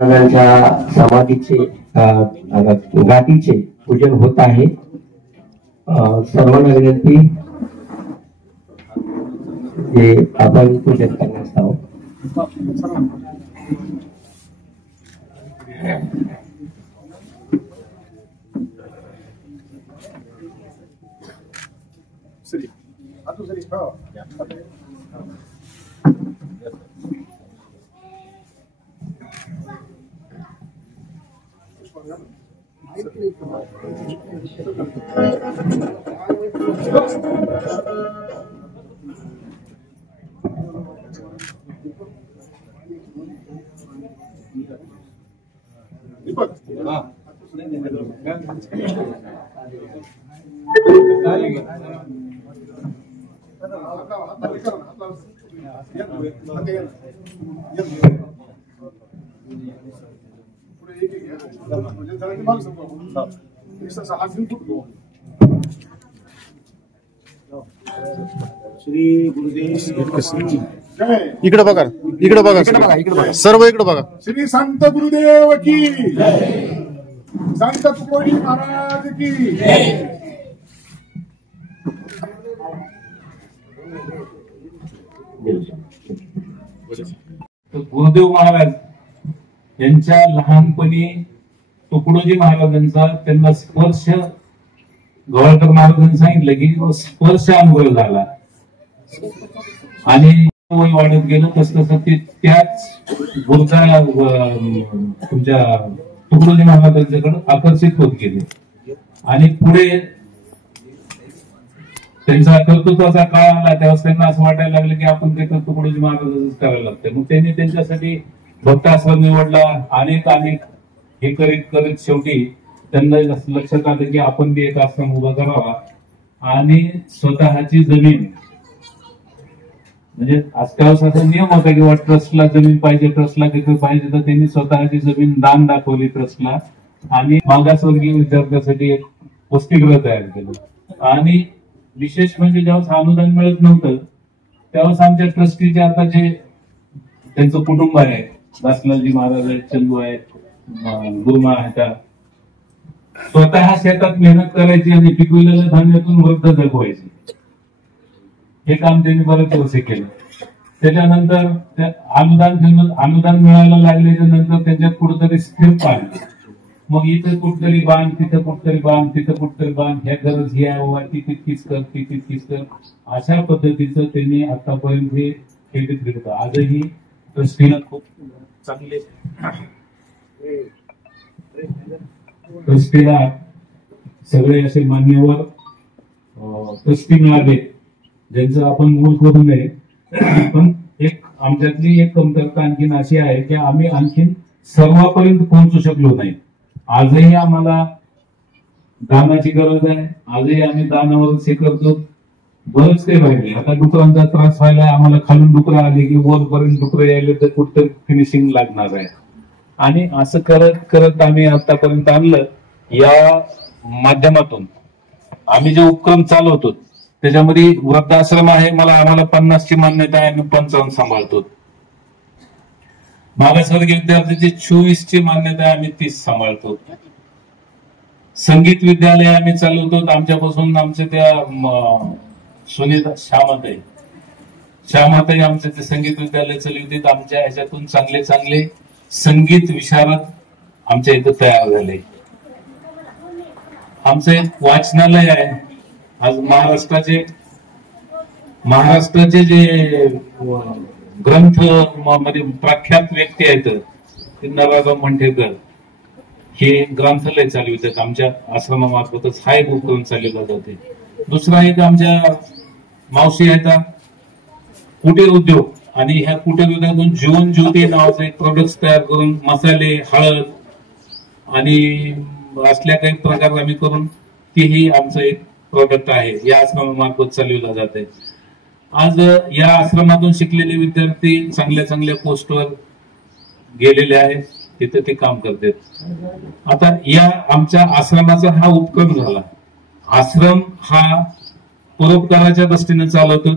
समाधीचे गाठीचे पूजन होत आहे। सर्वांना विनंती जे आपण पूजन करण्यास आहोत। श्री गुरुदेव इकडे बघा, इकडे बघा, सर्व इकडे बघा। श्री संत गुरुदेव की संत तुकोजी महाराज की गुरुदेव महाराज यांच्या लहानपणी तुकडोजी महाराजांचा त्यांना स्पर्श गवाळकर महाराजांनी सांगितलं की स्पर्श अनुभव झाला आणि वय वाढत गेलं तसं ते त्याच गुरुचा तुमच्या तुकडोजी महाराजांच्याकडे आकर्षित होत गेले आणि पुढे त्यांचा कर्तृत्वाचा काळ आला त्यावेळेस त्यांना असं वाटायला लागलं की आपण ते तुकडोजी महाराजांच करायला लागतं। मग त्यांनी त्यांच्यासाठी भक्त आश्रम निवडला। अनेक हे करीत करीत शेवटी त्यांना लक्षात आलं की आपण बी एक आश्रम उभा करावा आणि स्वतःची जमीन म्हणजे त्यावेळेस असा नियम होता की ट्रस्टला जमीन पाहिजे, ट्रस्टला तिथे पाहिजे, तर त्यांनी स्वतःची जमीन दान दाखवली ट्रस्टला आणि मागासवर्गीय विद्यार्थ्यांसाठी एक वसतिगृह तयार केलं। आणि विशेष म्हणजे ज्यावेळेस अनुदान मिळत नव्हतं त्यावेळेस आमच्या ट्रस्टीचे आता जे त्यांचं कुटुंब आहे, दासलालजी महाराज आहेत, चंदू आहेत, गुरुमा आहेत, स्वतः शेतात मेहनत करायची आणि पिकविलेल्या धान्यातून वृद्ध जगवायची। हे काम त्यांनी बरेच वर्ष केलं। त्याच्यानंतर अनुदान मिळायला लागल्याच्या नंतर त्यांच्यात कुठेतरी स्थिर पाहिजे, मग इथं कुठतरी बांध, तिथं कुठतरी बांध, तिथं कुठतरी बांध, ह्या गरज ही आहे बाबा, ती तितकीच कर, ती तितकीच कर, अशा पद्धतीचं त्यांनी आतापर्यंत हे केलं होतं। आजही ट्रस्टीला खूप चांगले ट्रस्टीला सगळे असे मान्यवर ट्रस्टी मिळाले ज्यांचं आपण मूल करू नये। पण एक आमच्यातली एक कमतरता आणखीन अशी आहे की आम्ही आणखीन सर्वांपर्यंत पोहोचू शकलो नाही। आजही आम्हाला दानाची गरज आहे, आजही आम्ही दानावरच हे करतो। बरंच काही राहिले, आता डुकरांचा त्रास व्हायला, आम्हाला खालून डुकरं आले की वरपर्यंत डुकरं यायले तर कुठतरी फिनिशिंग लागणार आहे आणि असं करत करत आम्ही आतापर्यंत आणलं। या माध्यमातून आम्ही जे उपक्रम चालवतो त्याच्यामध्ये वृद्धाश्रम आहे, आम्हाला 50 ची मान्यता आहे, आम्ही 55 सांभाळतो। मागासवर्गीय विद्यार्थ्यांची 24 ची मान्यता आहे, आम्ही 30 सांभाळतो। संगीत विद्यालय आम्ही चालवतो, आमच्यापासून आमचे त्या सुनीता श्यामाताई आमचे ते संगीत विद्यालय चालवतात। आमच्या ह्याच्यातून चांगले चांगले संगीत विशारद आमच्या इथं तयार झाले। आमचं एक वाचनालय आहे। आज महाराष्ट्राचे जे ग्रंथ मध्ये प्रख्यात व्यक्ती आहेत ते नराराम मंठेकर हे ग्रंथालय चालवितात, आमच्या आश्रमामार्फतच हा एक उपक्रम चालवला जाते। दुसरा एक आमच्या मावशी आहेत कुटीर उद्योग, आणि ह्या कुटीर उद्योगातून जीवन ज्योती नावाचं एक प्रोडक्ट तयार करून मसाले, हळद आणि असल्या काही प्रकार आम्ही करून तीही आमचं एक प्रोडक्ट आहे, या आश्रमामार्फत चालवला जाते। आज या आश्रमातून शिकलेले विद्यार्थी चांगल्या चांगल्या पोस्टवर गेलेले आहेत, तिथे ते काम करतात। आता या आमच्या आश्रमाचा हा उपक्रम झाला। आश्रम हा परोपकाराच्या दृष्टीने चालवतो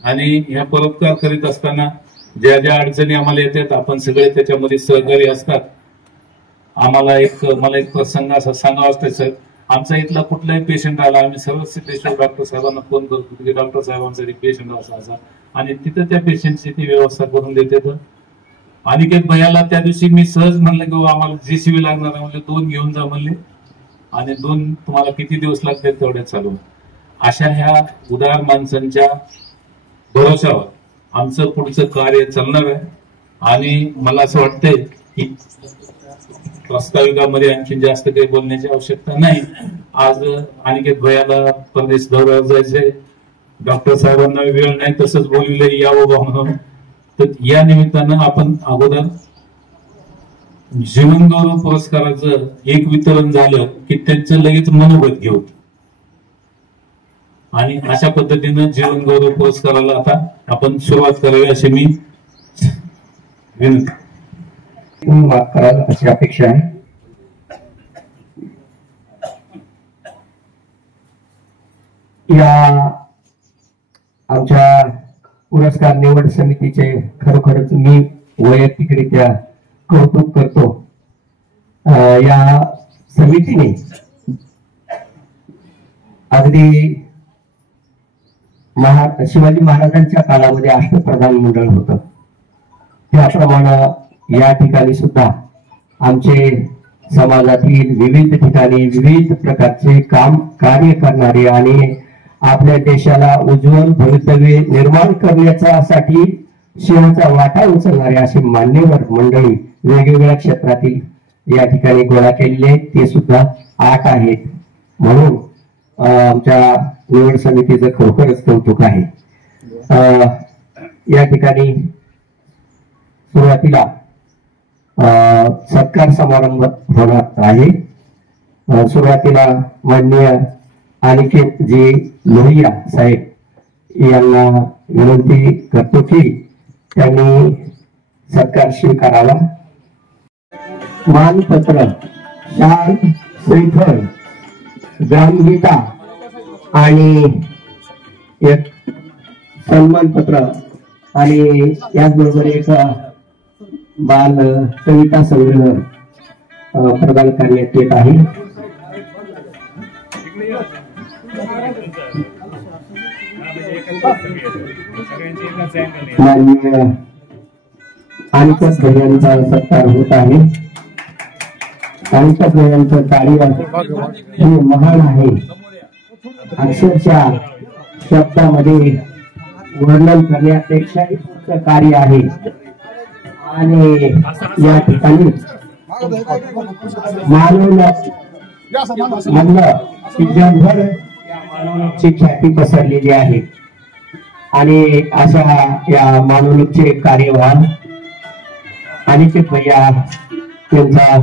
आणि या परोपकार करीत असताना ज्या ज्या अडचणी आम्हाला येतात आपण सगळे त्याच्यामध्ये सहकारी असतात. मला एक प्रसंग असा सांगावा असतो सर. आमचा इथला कुठलाही पेशंट आला आम्ही सर्व सिद्धेश्वर डॉक्टर साहेबांना फोन करतो की डॉक्टर साहेबांसाठी पेशंट असा आणि तिथं त्या पेशंटची ती व्यवस्था करून देते. अनिकेत भैयाला त्या दिवशी मी सहज म्हणलं की आम्हाला JCB लागणार आहे म्हणजे 2 घेऊन जा म्हणले आणि 2 तुम्हाला किती दिवस लागतात तेवढ्या चालू. अशा ह्या उदार माणसांच्या भरोशावर आमचं पुढचं कार्य चालणार आहे आणि मला असं वाटतंय की प्रास्ताविकामध्ये आणखी जास्त काही बोलण्याची आवश्यकता नाही. आज अनिकेत भैयाला परदेश दौऱ्यावर जायचंय, डॉक्टर साहेबांना वेळ नाही तसंच बोलले यावं म्हणून. तर या निमित्तानं आपण अगोदर जीवन गौरव पुरस्काराचं एक वितरण झालं की त्यांचं लगेच मनोगत घेऊ आणि अशा पद्धतीनं जीवन गौरव पुरस्काराला आता आपण सुरुवात करावी अशी मी विनंती माफ कराल अशी अपेक्षा आहे. या आमच्या पुरस्कार निवड समितीचे खरोखरच मी वैयक्तिकरित्या कौतुक करतो. या समितीने अगदी शिवाजी महाराजांच्या काळामध्ये अष्टप्रधान मंडळ होतं त्याप्रमाणे या ठिकाणी सुद्धा आमचे समाजातील विविध ठिकाणी विविध प्रकारचे कार्य करणारे आणि आपल्या देशाला उज्ज्वल भवितव्य निर्माण करण्यासाठी सिंहाचा वाटा उचलणारे असे मान्यवर मंडळी वेगवेगळ्या क्षेत्रातील या ठिकाणी गोळा केलेले ते सुद्धा 8 आहेत. म्हणून आमच्या निवड समितीचं खरोखरच कौतुक आहे. या ठिकाणी सुरुवातीला सत्कार समारंभ होणार आहे. सुरुवातीला माननीय अनिकेत जी लोहिया साहेब यांना विनंती करतो की त्यांनी सत्कार स्वीकारावा. मानपत्र, शाल, श्रीफळ, ग्रामगीता आणि एक सन्मानपत्र आणि याचबरोबर एक बाल कविता संग्रह प्रदान करण्यात येत आहे. माननीय अनिकेत भैयांचा सत्कार होत आहे. अनिकेत भैयांचं कार्य हे महान आहे. अक्षरशः शब्दामध्ये वर्णन करण्यापेक्षाही कार्य आहे आणि या ठिकाणी मानवलं की जगभर या मानवची ख्याती पसरलेली आहे आणि अशा या मानवचे कार्यभार अनिकेत भैया त्यांचा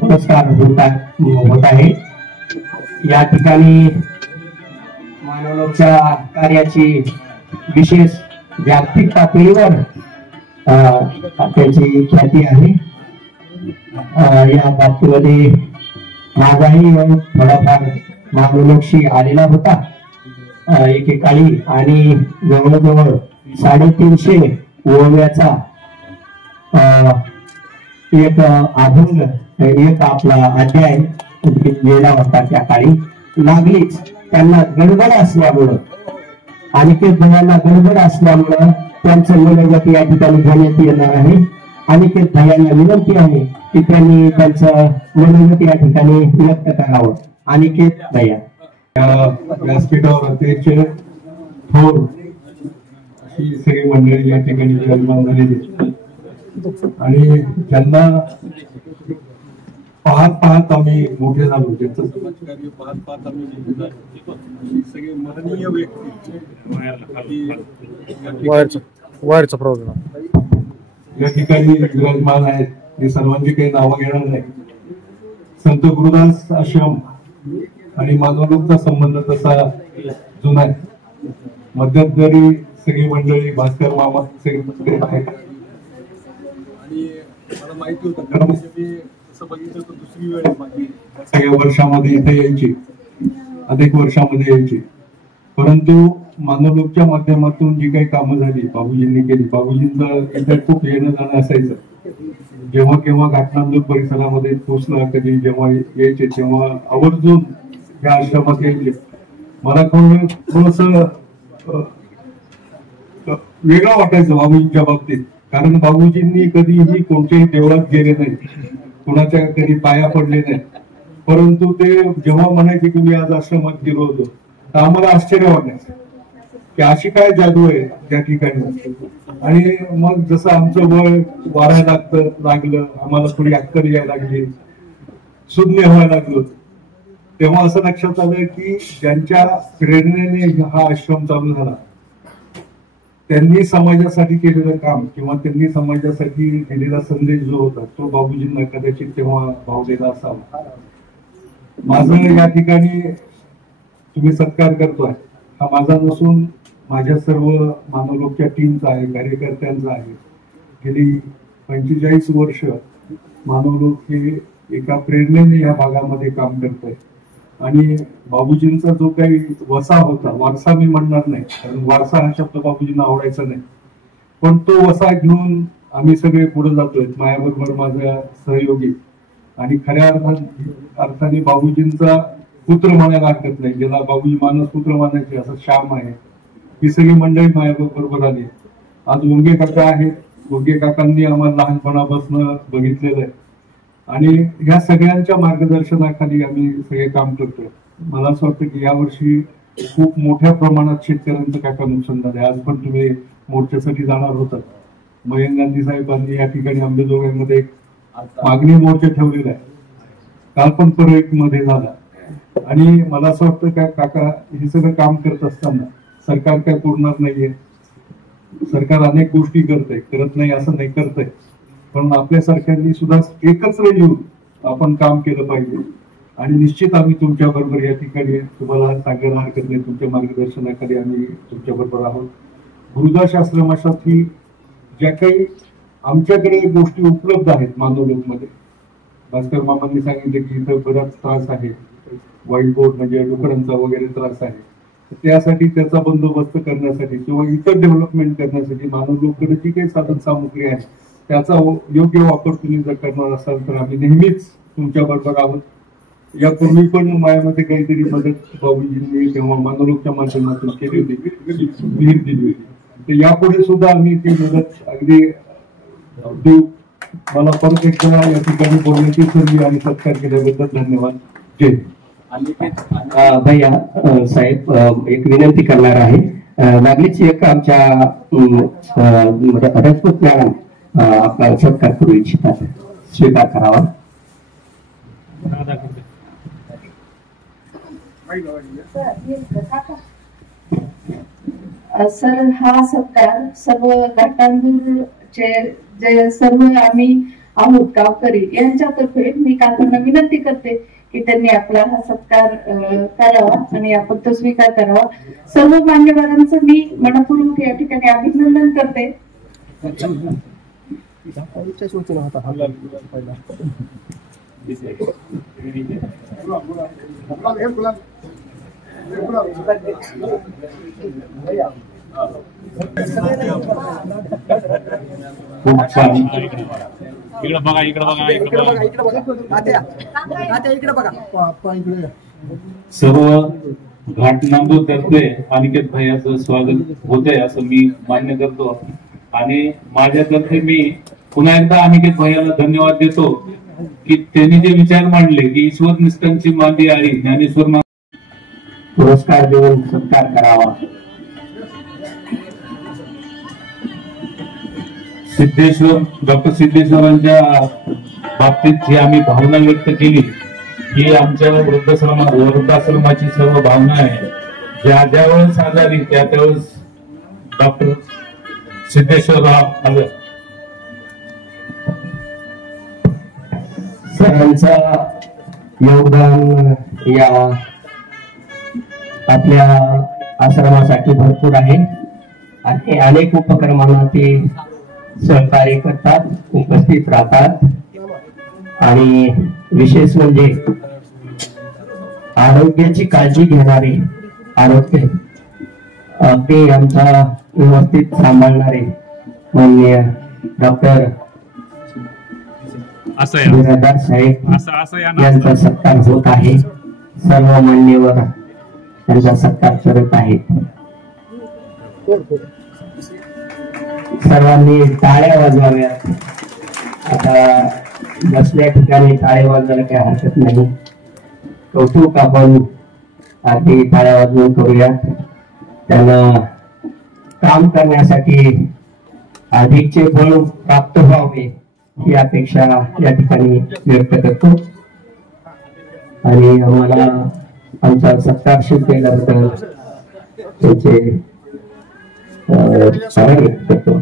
पुरस्कार होत आहे. या ठिकाणी मानवच्या कार्याची विशेष जागतिक पातळीवर त्यांची ख्याती आहे. या बाबतीमध्ये माझाही थोडाफार मानवशी आलेला होता एकेकाळी आणि जवळजवळ 350 ओव्याचा एक अभंग एक आपला अध्याय लिहिला होता. त्या काळी लागलीच त्यांना गडबड असल्यामुळं अनिकेत भैयांना गडबड असल्यामुळं त्यांचं मनोगत या ठिकाणी घेण्यात येणार आहे. अनिकेत भैयांना विनंती आहे की त्यांनी त्यांचं मनोगत या ठिकाणी व्यक्त करावं. अनिकेत भैया व्यासपीठावर अध्यक्ष थोर अशी सगळी मंडळी या ठिकाणी जन्म झालेली आणि त्यांना पाहत आम्ही मोठे झालो. त्यांचं समाजकार्य पाहत आम्ही मोठे झालो. सगळे माननीय व्यक्ती वायरचा प्रॉब्लेम या ठिकाणी विराजमान आहेत. हे सर्वांची काही नावं घेणार नाही. संत गुरुदास आश्रम आणि मानवलोकचा संबंध तसा जुना आहे. मध्यंतरी सगळी मंडळी भास्कर मामा सगळे आहेत आणि मला माहिती होतं कारण तसं बघितलं तर दुसरी वेळ माझी सगळ्या वर्षामध्ये इथे यायची, अनेक वर्षामध्ये यायची. परंतु मानवलोकच्या माध्यमातून जी काही कामं झाली बाबूजींनी केली, बाबूजींचं इथे खूप येणं जाणं असायचं. जेव्हा केव्हा घाटनांदूर परिसरामध्ये पोचला, कधी जेव्हा यायचे तेव्हा आवर्जून या आश्रमात यायचे. मला थोडस वेगळं वाटायचं बाबूजींच्या बाबतीत, कारण बाबूजींनी कधीही कोणत्याही देवळात गेले नाही, कुणाच्या कधी पाया पडले नाही. परंतु ते जेव्हा म्हणायचे की मी आज आश्रमात गेलो होतो, तर आम्हाला आश्चर्य वाटायचं की अशी काय जादू आहे त्या ठिकाणी. आणि मग जसं आमचं वय वाढायला लागलं, आम्हाला थोडी अक्कल यायला लागली, सुज्ञ व्हायला लागलो, तेव्हा असं लक्षात आलं की ज्यांच्या प्रेरणेने हा आश्रम चालू झाला, त्यांनी समाजासाठी केलेलं काम किंवा त्यांनी समाजासाठी दिलेला संदेश जो होता तो बाबूजींना कदाचित तेव्हा भावलेला असावा. माझं या ठिकाणी तुम्ही सत्कार करतोय हा माझा नसून माझ्या सर्व मानवलोकच्या टीमचा आहे, कार्यकर्त्यांचा आहे. गेली 45 वर्ष मानवलोक हे एका प्रेरणेने या भागामध्ये काम करत आहे. आणि बाबूजींचा जो काही वसा होता, वारसा मी म्हणणार नाही कारण वारसा हा शब्द बाबूजींना आवडायचा नाही, पण तो वसा घेऊन आम्ही सगळे पुढे जातोय, माझ्याबरोबर माझा सहयोगी. आणि खऱ्या अर्थाने बाबूजींचा पुत्र म्हणायला हरकत नाही, ज्याला बाबूजी मानस पुत्र मानायचे असं श्याम आहे. ही सगळी मंडळी माझ्याबरोबर आली. आज वंगे काका आहेत, वंगे काकांनी आम्हाला लहानपणापासून बघितलेलं आहे आणि ह्या सगळ्यांच्या मार्गदर्शनाखाली आम्ही सगळे काम करतोय. मला असं वाटतं की यावर्षी खूप मोठ्या प्रमाणात शेतकऱ्यांचं काका नुकसान झालंय. आज पण तुम्ही मोर्चासाठी जाणार होतात. मयंक गांधी साहेबांनी या ठिकाणी अंबेजोगाईमध्ये एक मागणी मोर्चा ठेवलेला आहे, काल पण परळीत मध्ये झाला. आणि मला असं वाटतं का काका हे सगळं काम करत असताना सरकार काय पुरणार नाहीये. सरकार अनेक गोष्टी करत नाही असं नाही, करतंय, पण आपल्या सरकारने सुद्धा एकत्र येऊन आपण काम केलं पाहिजे. आणि निश्चित आम्ही तुमच्या बरोबर या ठिकाणी तुम्हाला सांगायला हरकत नाही, तुमच्या मार्गदर्शनाखाली आम्ही तुमच्या बरोबर आहोत. गुरुदास आश्रमासाठी ज्या काही आमच्याकडे गोष्टी उपलब्ध आहेत मानवलोकमध्ये, भास्कर मामांनी सांगितले की इथं बराच त्रास आहे, व्हाईट बोर्ड म्हणजे डुकरांचा वगैरे त्रास आहे, त्यासाठी त्याचा बंदोबस्त करण्यासाठी किंवा इतर डेव्हलपमेंट करण्यासाठी मानवलोककडे जी काही साधन सामुग्री आहे त्याचा योग्य वापर तुम्ही जर करणार असाल तर आम्ही नेहमीच तुमच्या बरोबर आहोत. यापूर्वी पण माझ्यामध्ये काहीतरी मदत बाबूजींनी तेव्हा मानवलोकच्या माध्यमातून केली होती, विहीर दिली होती, तर यापुढे सुद्धा आम्ही ती मदत अगदी देऊ. मला परत एकदा या ठिकाणी बोलण्याची संधी आणि सत्कार केल्याबद्दल धन्यवाद. जय. भैया साहेब एक विनंती करणार आहे. नागलीची एक आमच्या राजपूत मॅडम आपला सत्कार करू इच्छितात, स्वीकार करावा. सर, हा सत्कार सर्व घाटांदूरचे जे सर्व आम्ही आहोत गावकरी यांच्यातर्फे मी काकांना विनंती करते की त्यांनी आपला हा सत्कार करावा आणि आपण तो स्वीकार करावा. सर्व मान्यवरांचं मी मनपूर्वक या ठिकाणी अभिनंदन करते. खूप छान. इकडे बघा, इकडे बघा, इकडे बघा. सर्व घाटनांदूर तर्फे अनिकेत भैयाचं स्वागत होतंय असं मी मान्य करतो. आणि माझ्यातर्फे मी पुन्हा एकदा अनिकेत भैयाला धन्यवाद देतो की त्यांनी जे विचार मांडले की ईश्वर निष्ठांची मांदी आळी ज्ञानेश्वर पुरस्कार देऊन सत्कार करावा. सिद्धेश्वर, डॉक्टर सिद्धेश्वरांच्या बाबतीत जी आम्ही भावना व्यक्त केली ही आमच्या वृद्धाश्रमाची सर्व भावना आहे. ज्या वेळेस आजारी त्यावेळेस डॉक्टर सिद्धेश्वरराव आले. सगळ्यांचं योगदान या आपल्या आश्रमासाठी भरपूर आहे आणि अनेक उपक्रमांना ते सहकार्य करतात, उपस्थित राहतात. आणि विशेष म्हणजे आरोग्याची काळजी घेणारे ते आमचा व्यवस्थित सांभाळणारे माननीय डॉक्टर बिराददार साहेब यांचा सत्कार होत आहे. सर्व मान्यवर त्यांचा सत्कार करत आहेत. सर्वांनी टाळ्या वाजवाव्यात. आता बसल्या ठिकाणी टाळ्या वाजवायला काही हरकत नाही. कौतुक आपण आधी टाळ्या वाजवून करूयात. त्यांना काम करण्यासाठी अधिकचे बळ प्राप्त व्हावे ही अपेक्षा या ठिकाणी व्यक्त करतो आणि आम्हाला आमचा सत्कार केल्याबद्दल त्याचे आभार व्यक्त करतो.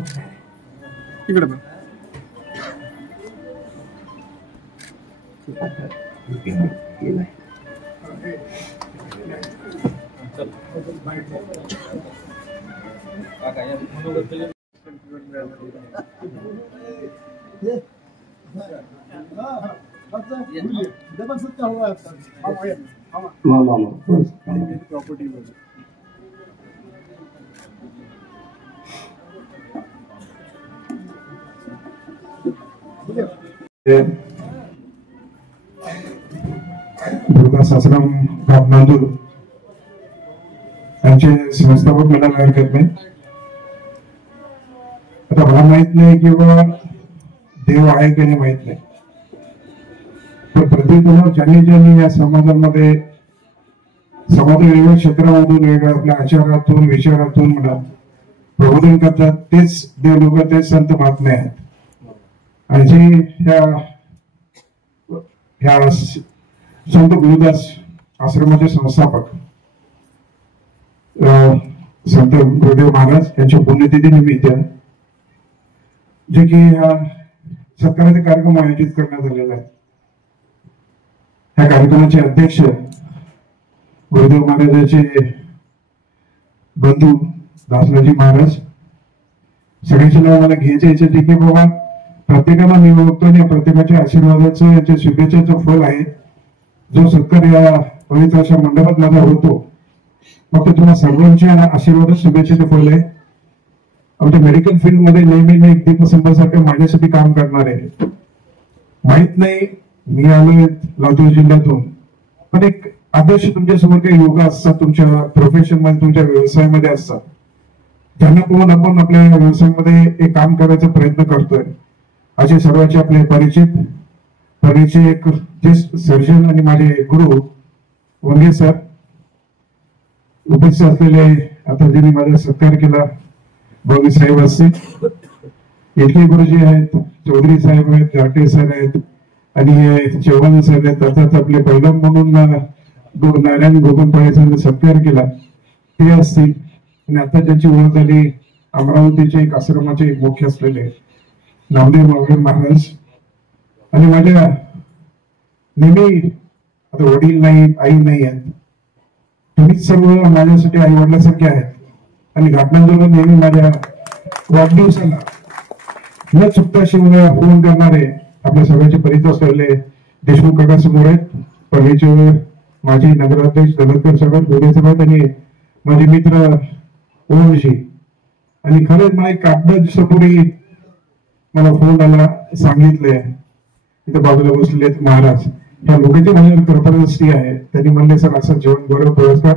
गुरुदास आश्रम नांदूर यांचे संस्थापक म्हणायला हरकत नाही. आता मला माहित नाही किंवा देव आहे की नाही माहित नाही, पण प्रत्येक ज्यांनी या समाजामध्ये वेगवेगळ्या क्षेत्रामधून वेगळ्या आपल्या आचारातून विचारातून म्हणा प्रबोधन करतात तेच देव लोक, तेच संत महात्मे आहेत. आणि जे ह्या संत गुरुदास आश्रमाचे संस्थापक संत गुरुदेव महाराज यांच्या पुण्यतिथी निमित्त जे की ह्या सत्काराचे कार्यक्रम आयोजित करण्यात आलेला आहे. ह्या कार्यक्रमाचे अध्यक्ष गुरुदेव महाराजांचे बंधू दासराजी महाराज. सगळ्यांचे नाव मला घ्यायचे याच्यात की बाबा प्रत्येकाला मी ओळखतो आणि प्रत्येकाच्या आशीर्वादाचं याच्या शुभेच्छाचं फल आहे. जो सत्कार या पवित्र अशा मंडपात माझा होतो फक्त तुम्हाला सर्वांच्या आशीर्वाद शुभेच्छेचे फल आहे. आमच्या मेडिकल फील्ड मध्ये नेहमी एक दीपस्तंभासारखं माझ्यासाठी काम करणार आहे. माहित नाही मी आलोय लातूर जिल्ह्यातून, पण एक आदर्श तुमच्यासमोर काही लोक असतात तुमच्या प्रोफेशन मध्ये तुमच्या व्यवसायामध्ये असतात ज्यांना पाहून आपण आपल्या व्यवसायामध्ये एक काम करायचा प्रयत्न करतोय. असे सर्वांचे आपले परिचय एक ज्येष्ठ सर्जन आणि माझे गुरु वंगे सर उपस्थित असलेले, आता ज्यांनी माझा सत्कार केला वंगे साहेब असतील, इटके गुरुजी आहेत, चौधरी साहेब आहेत, जाटे सर आहेत आणि चव्हाण सर आहेत. अर्थात आपले पहिला म्हणून नारायण गोपनपाळेचा सत्कार केला ते असतील. आणि आता ज्यांची ओळख झाली अमरावतीचे एक आश्रमाचे मुख्य असलेले नामदेव मावळे महाराज. आणि माझ्या नेहमी आता वडील नाही आई नाही आहेत, तुम्हीच सर्व माझ्यासाठी आई वडिलांसारखे आहेत. आणि घटनांजोग नेहमी माझ्या वाढदिवसाला न चुकता शिवाय फोन करणारे आपल्या सगळ्यांचे परिचित असलेले देशमुख काका समोर आहेत. पहिलेचे माजी नगराध्यक्ष दलतकर साहेब, गोरे साहेब आणि माझे मित्र ओमजी. आणि खरंच मला एक 8 दिवसापूर्वी मला फोन आला, सांगितलंय इथं बाजूला बसलेले महाराज या लोकांची माझ्यावर कृपादृष्टी आहे. त्यांनी म्हणले सर असं जेवण गौरव पुरस्कार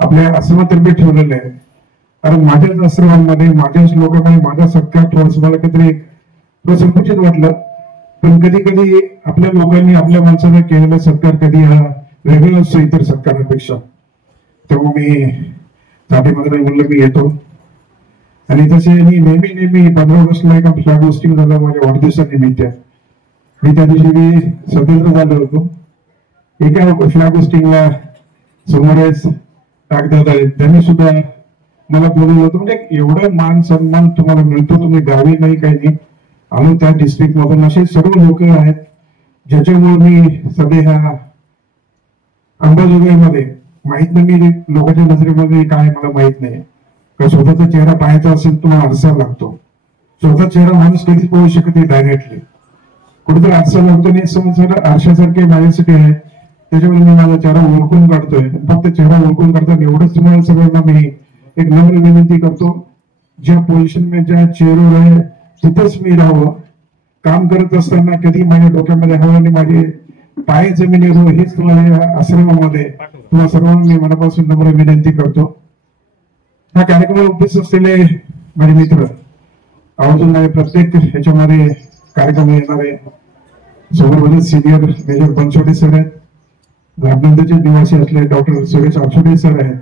आपल्या आश्रमातर्फे ठेवलेले आहे. कारण माझ्याच आश्रमामध्ये माझ्याच लोकांमध्ये माझा सत्कार थोडस मला काहीतरी संकुचित वाटलं. पण कधी कधी आपल्या लोकांनी आपल्या माणसाला केलेला सत्कार कधी हा वेगळा असतो इतर सत्कारापेक्षा. तेव्हा मी साठेमध्ये म्हणलं मी येतो. आणि तसे नेहमी 15 ऑगस्टला एका फ्लॅग होस्टिंग झालं माझ्या वाढदिवसानिमित्त. मी त्या दिवशी मी स्वतंत्र झालो होतो. एका फ्लॅग होस्टिंगला समोरच कागदाद आहेत त्यांनी सुद्धा मला बोलवलं होतं. म्हणजे एवढं मान सन्मान तुम्हाला मिळतो, तुम्ही गावी नाही काही नाही आलो त्या डिस्ट्रिक्ट मधून. असे सर्व लोक आहेत ज्याच्यामुळे मी सध्या ह्या अंबाजोगाईमध्ये माहित नाही मी लोकांच्या नजरेमध्ये काय मला माहित नाही. कारण स्वतःचा चेहरा पाहायचा असेल तुम्हाला आरसा लागतो. स्वतः चेहरा माणूस कधीच पाहू शकत नाही डायरेक्टली, कुठेतरी आरसा लागतो. नाही समज आरशासारखे माझ्यासाठी आहे त्याच्यामुळे मी माझा चेहरा ओळखून काढतोय. फक्त चेहरा ओळखून काढताना एवढंच तुम्हाला सगळ्यांना मी एक नम्र विनंती करतो, ज्या पोझिशन में ज्या चेअरवर आहे तिथेच मी राहावं. काम करत असताना कधी माझ्या डोक्यामध्ये हवं आणि माझे पाय जमिनीवर हो, हेच तुम्हाला या आश्रमामध्ये तुम्हाला सर्वांना मी मनापासून नम्र विनंती करतो. हा कार्यक्रमाला उपस्थित असलेले माझे मित्र आवर्जून प्रत्येक ह्याच्यामध्ये कार्यक्रम येणारे समोर सिनियर मेजर बनसोडे सर आहेत, घाटनंदचे निवासी असलेले डॉक्टर सुरेश आक्षोडे सर आहेत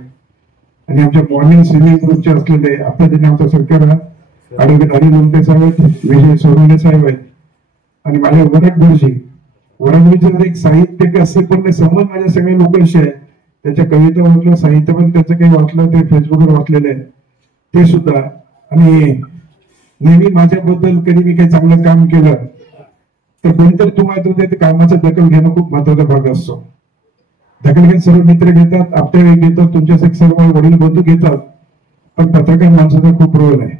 आणि आमच्या मॉर्निंग स्विमिंग ग्रुपचे असलेले आता त्यांनी आमचा सत्कार ॲडव्होकेट हरी लोमटे साहेब आहेत, विजय सोनवणे साहेब आहेत आणि माझ्या वरद गुरुजी एक साहित्यिक असे पण संबंध माझ्या सगळे लोकांशी आहे. त्याच्या कविता वाचलं, साहित्य पण त्याचं काही वाचलं ते फेसबुकवर वाचलेलं आहे ते सुद्धा. आणि नेहमी माझ्याबद्दल कधी मी काही चांगलं काम केलं तर कोणीतरी तुम्हाला ते कामाचं दखल घेणं खूप महत्वाचा भाग असतो. दखल घेत सर्व मित्र घेतात, आपटे घेतात, तुमच्यासाठी सर्व वडील बंधू घेतात, पण पत्रकार माणसाचा खूप रोल आहे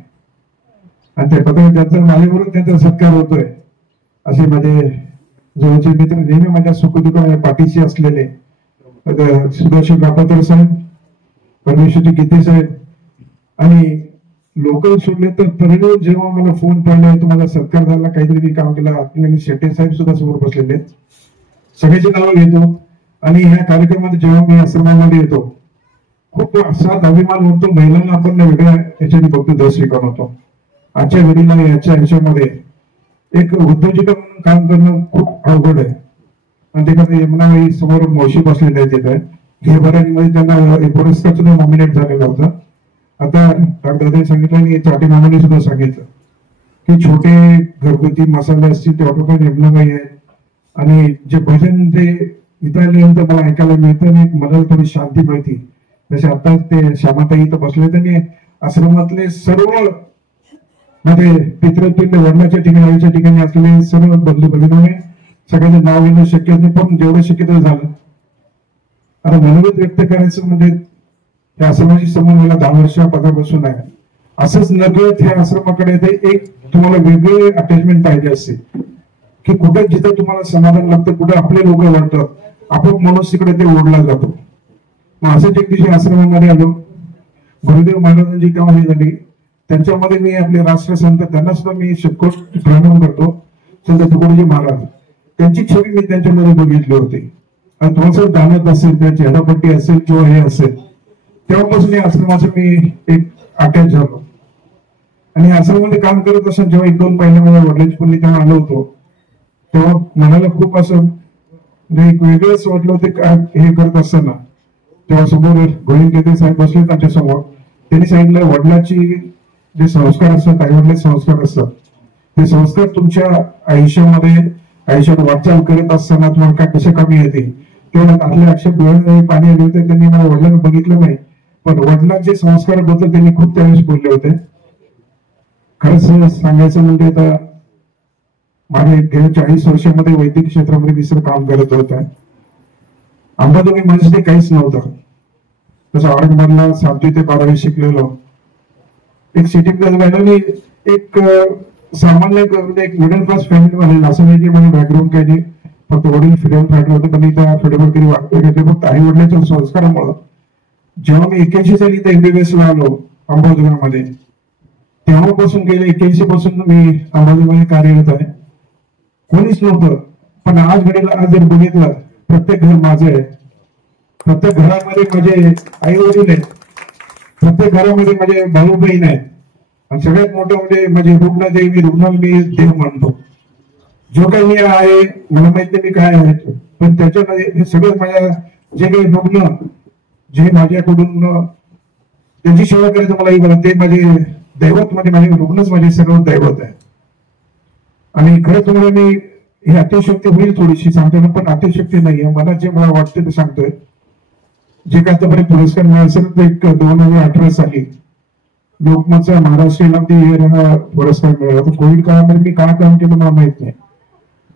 आणि त्या पत्रकार ज्यांचा माझ्यावरून त्यांचा सत्कार होतोय असे माझे जवळचे मित्र नेहमी माझ्या सुखदुःखाच्या पाठीशी असलेले सुदर्शन रापातर साहेब, परमेश्वरजी गीते साहेब आणि लोकल सोडले तर तरुण जेव्हा मला फोन पाहिला तुम्हाला सत्कार झाला काहीतरी काम केला, आपल्याला शेट्टे साहेब सुद्धा समोर बसलेले, सगळ्याची नावं घेतो. आणि ह्या कार्यक्रमात जेव्हा मी आश्रमामध्ये येतो खूप असा अभिमान होतो, महिलांना आपण वेगळ्या याच्याने बघतो स्वीकारतो. आजच्या घडीला याच्या ह्याच्यामध्ये एक उद्योजिका म्हणून काम करणं खूप अवघड आहे आणि ते यमुनाबाई समोर मावशी बसलेले आहेत तिथे. हे बऱ्यामध्ये त्यांना पुरस्कार सुद्धा नॉमिनेट झालेला होता. आता दादाने सांगितलं आणि चाटी मामाने सुद्धा सांगितलं की छोटे घरगुती मसाले असतील ते ऑटोमॅटिक यमुनाबाई आहेत आणि जे भजन ते इथं आल्यानंतर मला ऐकायला मिळतं आणि मनाला थोडी शांती मिळते. जसे आता ते श्यामाताई इथं बसले त्यांनी आश्रमातले सर्व मध्ये पितृत्व वडिलाच्या ठिकाणी आईच्या ठिकाणी असलेले सर्व बदलू बहिणीने सगळ्यांचं नाव घेणं शक्य नाही, पण जेवढं शक्य तर झालं. आता मनोगत व्यक्त करायचं म्हणजे त्या आश्रमाची संबंध मला 10 वर्षापासून आहे. असंच नकळत ह्या आश्रमाकडे एक तुम्हाला वेगळे अटॅचमेंट पाहिजे असेल की कुठे जिथं तुम्हाला समाधान लागतं, कुठे आपले लोक वाटतात, आपोआप मनुष्यकडे ते ओढला जातो. मग असंच एक दिवशी आश्रमामध्ये आलो, गुरुदेव महाराजांची तेव्हा हे झाली, त्यांच्यामध्ये मी आपले राष्ट्रसंत त्यांना सुद्धा मी शतकोट प्रणाम करतो, संत तुकडोजी महाराज त्यांची छवी मी त्यांच्यामध्ये बघितली होती. आणि थोडंसं दानत असेल, त्या चेहरापट्टी असेल किंवा हे असेल, तेव्हापासून या आश्रमाचं मी एक अटॅच झालो. आणि आश्रमामध्ये काम करत असताना जेव्हा 1-2 पहिल्या माझ्या वडिलांची पुण्य तेव्हा आलो होतो तेव्हा मनाला खूप असं एक वेगळंच वाटलं होतं हे करत असताना. तेव्हा समोर गोविंद साहेब बसले त्यांच्या समोर, त्यांनी सांगितलं वडिलाची जे संस्कार असतात, आईवडिलाचे संस्कार असतात, ते संस्कार तुमच्या आयुष्यात वाटचाल करत असताना तुम्हाला काय कशा कमी येते. तेव्हा आपल्या अक्षर डोळ्यामध्ये पाणी आले होते. त्यांनी मला वडिलांना बघितलं नाही, पण वडिलांचे संस्काराबद्दल त्यांनी खूप त्यावेळेस बोलले होते. खरंच सांगायचं म्हणजे आता माझे गेल्या 40 वर्षामध्ये वैद्यकीय क्षेत्रामध्ये मिश्र काम करत होतं. अंबाजोगाई माझ्यासाठी काहीच नव्हतं. तसं औरंगाबादला 7वी ते 12वी शिकलेलो, एक सिटी प्लस एक सामान्य एक मिडल क्लास फॅमिली मध्ये असं नाही की माझं बॅकग्राऊंड काही नाही, फक्त वडील फ्रीडम फायटर होते, पण त्या फ्रीडम कधी वाटते फक्त आई वडिलांच्या संस्कारामुळे. जेव्हा मी 81 साली इथे MBBS ला आलो अंबाजोगाईमध्ये, तेव्हापासून गेले 81 पासून मी अंबाजोगाईमध्ये कार्यरत आहे. कोणीच नव्हतं, पण आज घडीला आज जर बघितलं प्रत्येक घर माझं आहे, प्रत्येक घरामध्ये माझे आई वडील आहेत, प्रत्येक घरामध्ये माझे भाऊ बहीण आहेत आणि सगळ्यात मोठं म्हणजे माझे रुग्णदेव, मी रुग्णाला मी देव मानतो. जो काही मी आहे मला माहिती मी काय आहे, पण त्याच्यामध्ये हे सगळं माझ्या जे काही रुग्ण जे माझ्याकडून त्यांची सेवा करायचं मलाही बरं, ते माझे दैवत म्हणजे माझे रुग्णच माझे सर्व दैवत आहे. आणि खरं तुम्हाला मी ही अतिशक्ती होईल थोडीशी सांगतो, पण अतिशक्ती नाहीये, मला जे मला वाटतं ते सांगतोय. जे काय आतापर्यंत पुरस्कार मिळाला असेल तर एक 2018 साली लोकमतचा महाराष्ट्र ऑफ द इयर हा पुरस्कार मिळाला. तर कोविड काळामध्ये मी काय काम केलं मला माहित नाही,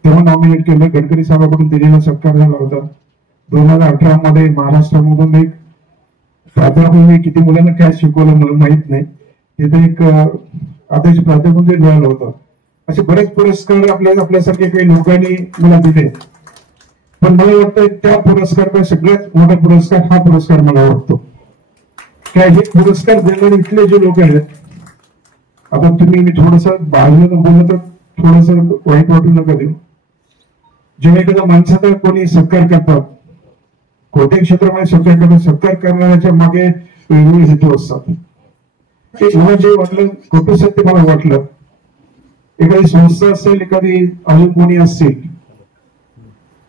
तेव्हा नॉमिनेट केलं. गडकरी साहेबांकडून दिलेला सत्कार झाला होता. 2018 मध्ये महाराष्ट्रामधून एक प्राध्यापक, मी किती मुलांना काय शिकवलं मला माहित नाही, तिथे एक आदेश प्राध्यापक मिळालं होतं. असे बरेच पुरस्कार आपल्यासारखे काही लोकांनी मला दिले, पण मला वाटतं त्या पुरस्कार सगळ्यात मोठा पुरस्कार हा पुरस्कार मला वाटतो. काय हे पुरस्कार देणारे इथले जे लोक आहेत, आता तुम्ही मी थोडस बाजूला बोललं तर थोडस वाईट वाटू नका देऊ. जेव्हा एखाद्या माणसाचा कोणी सत्कार करतात, कोणत्याही क्षेत्रामध्ये सत्कार करतात, सत्कार करणाऱ्याच्या मागे वेगवेगळे हेतू असतात. ते मला जे वाटलं खोटं सत्य मला वाटलं, एखादी संस्था असेल, एखादी अजून कोणी असतील,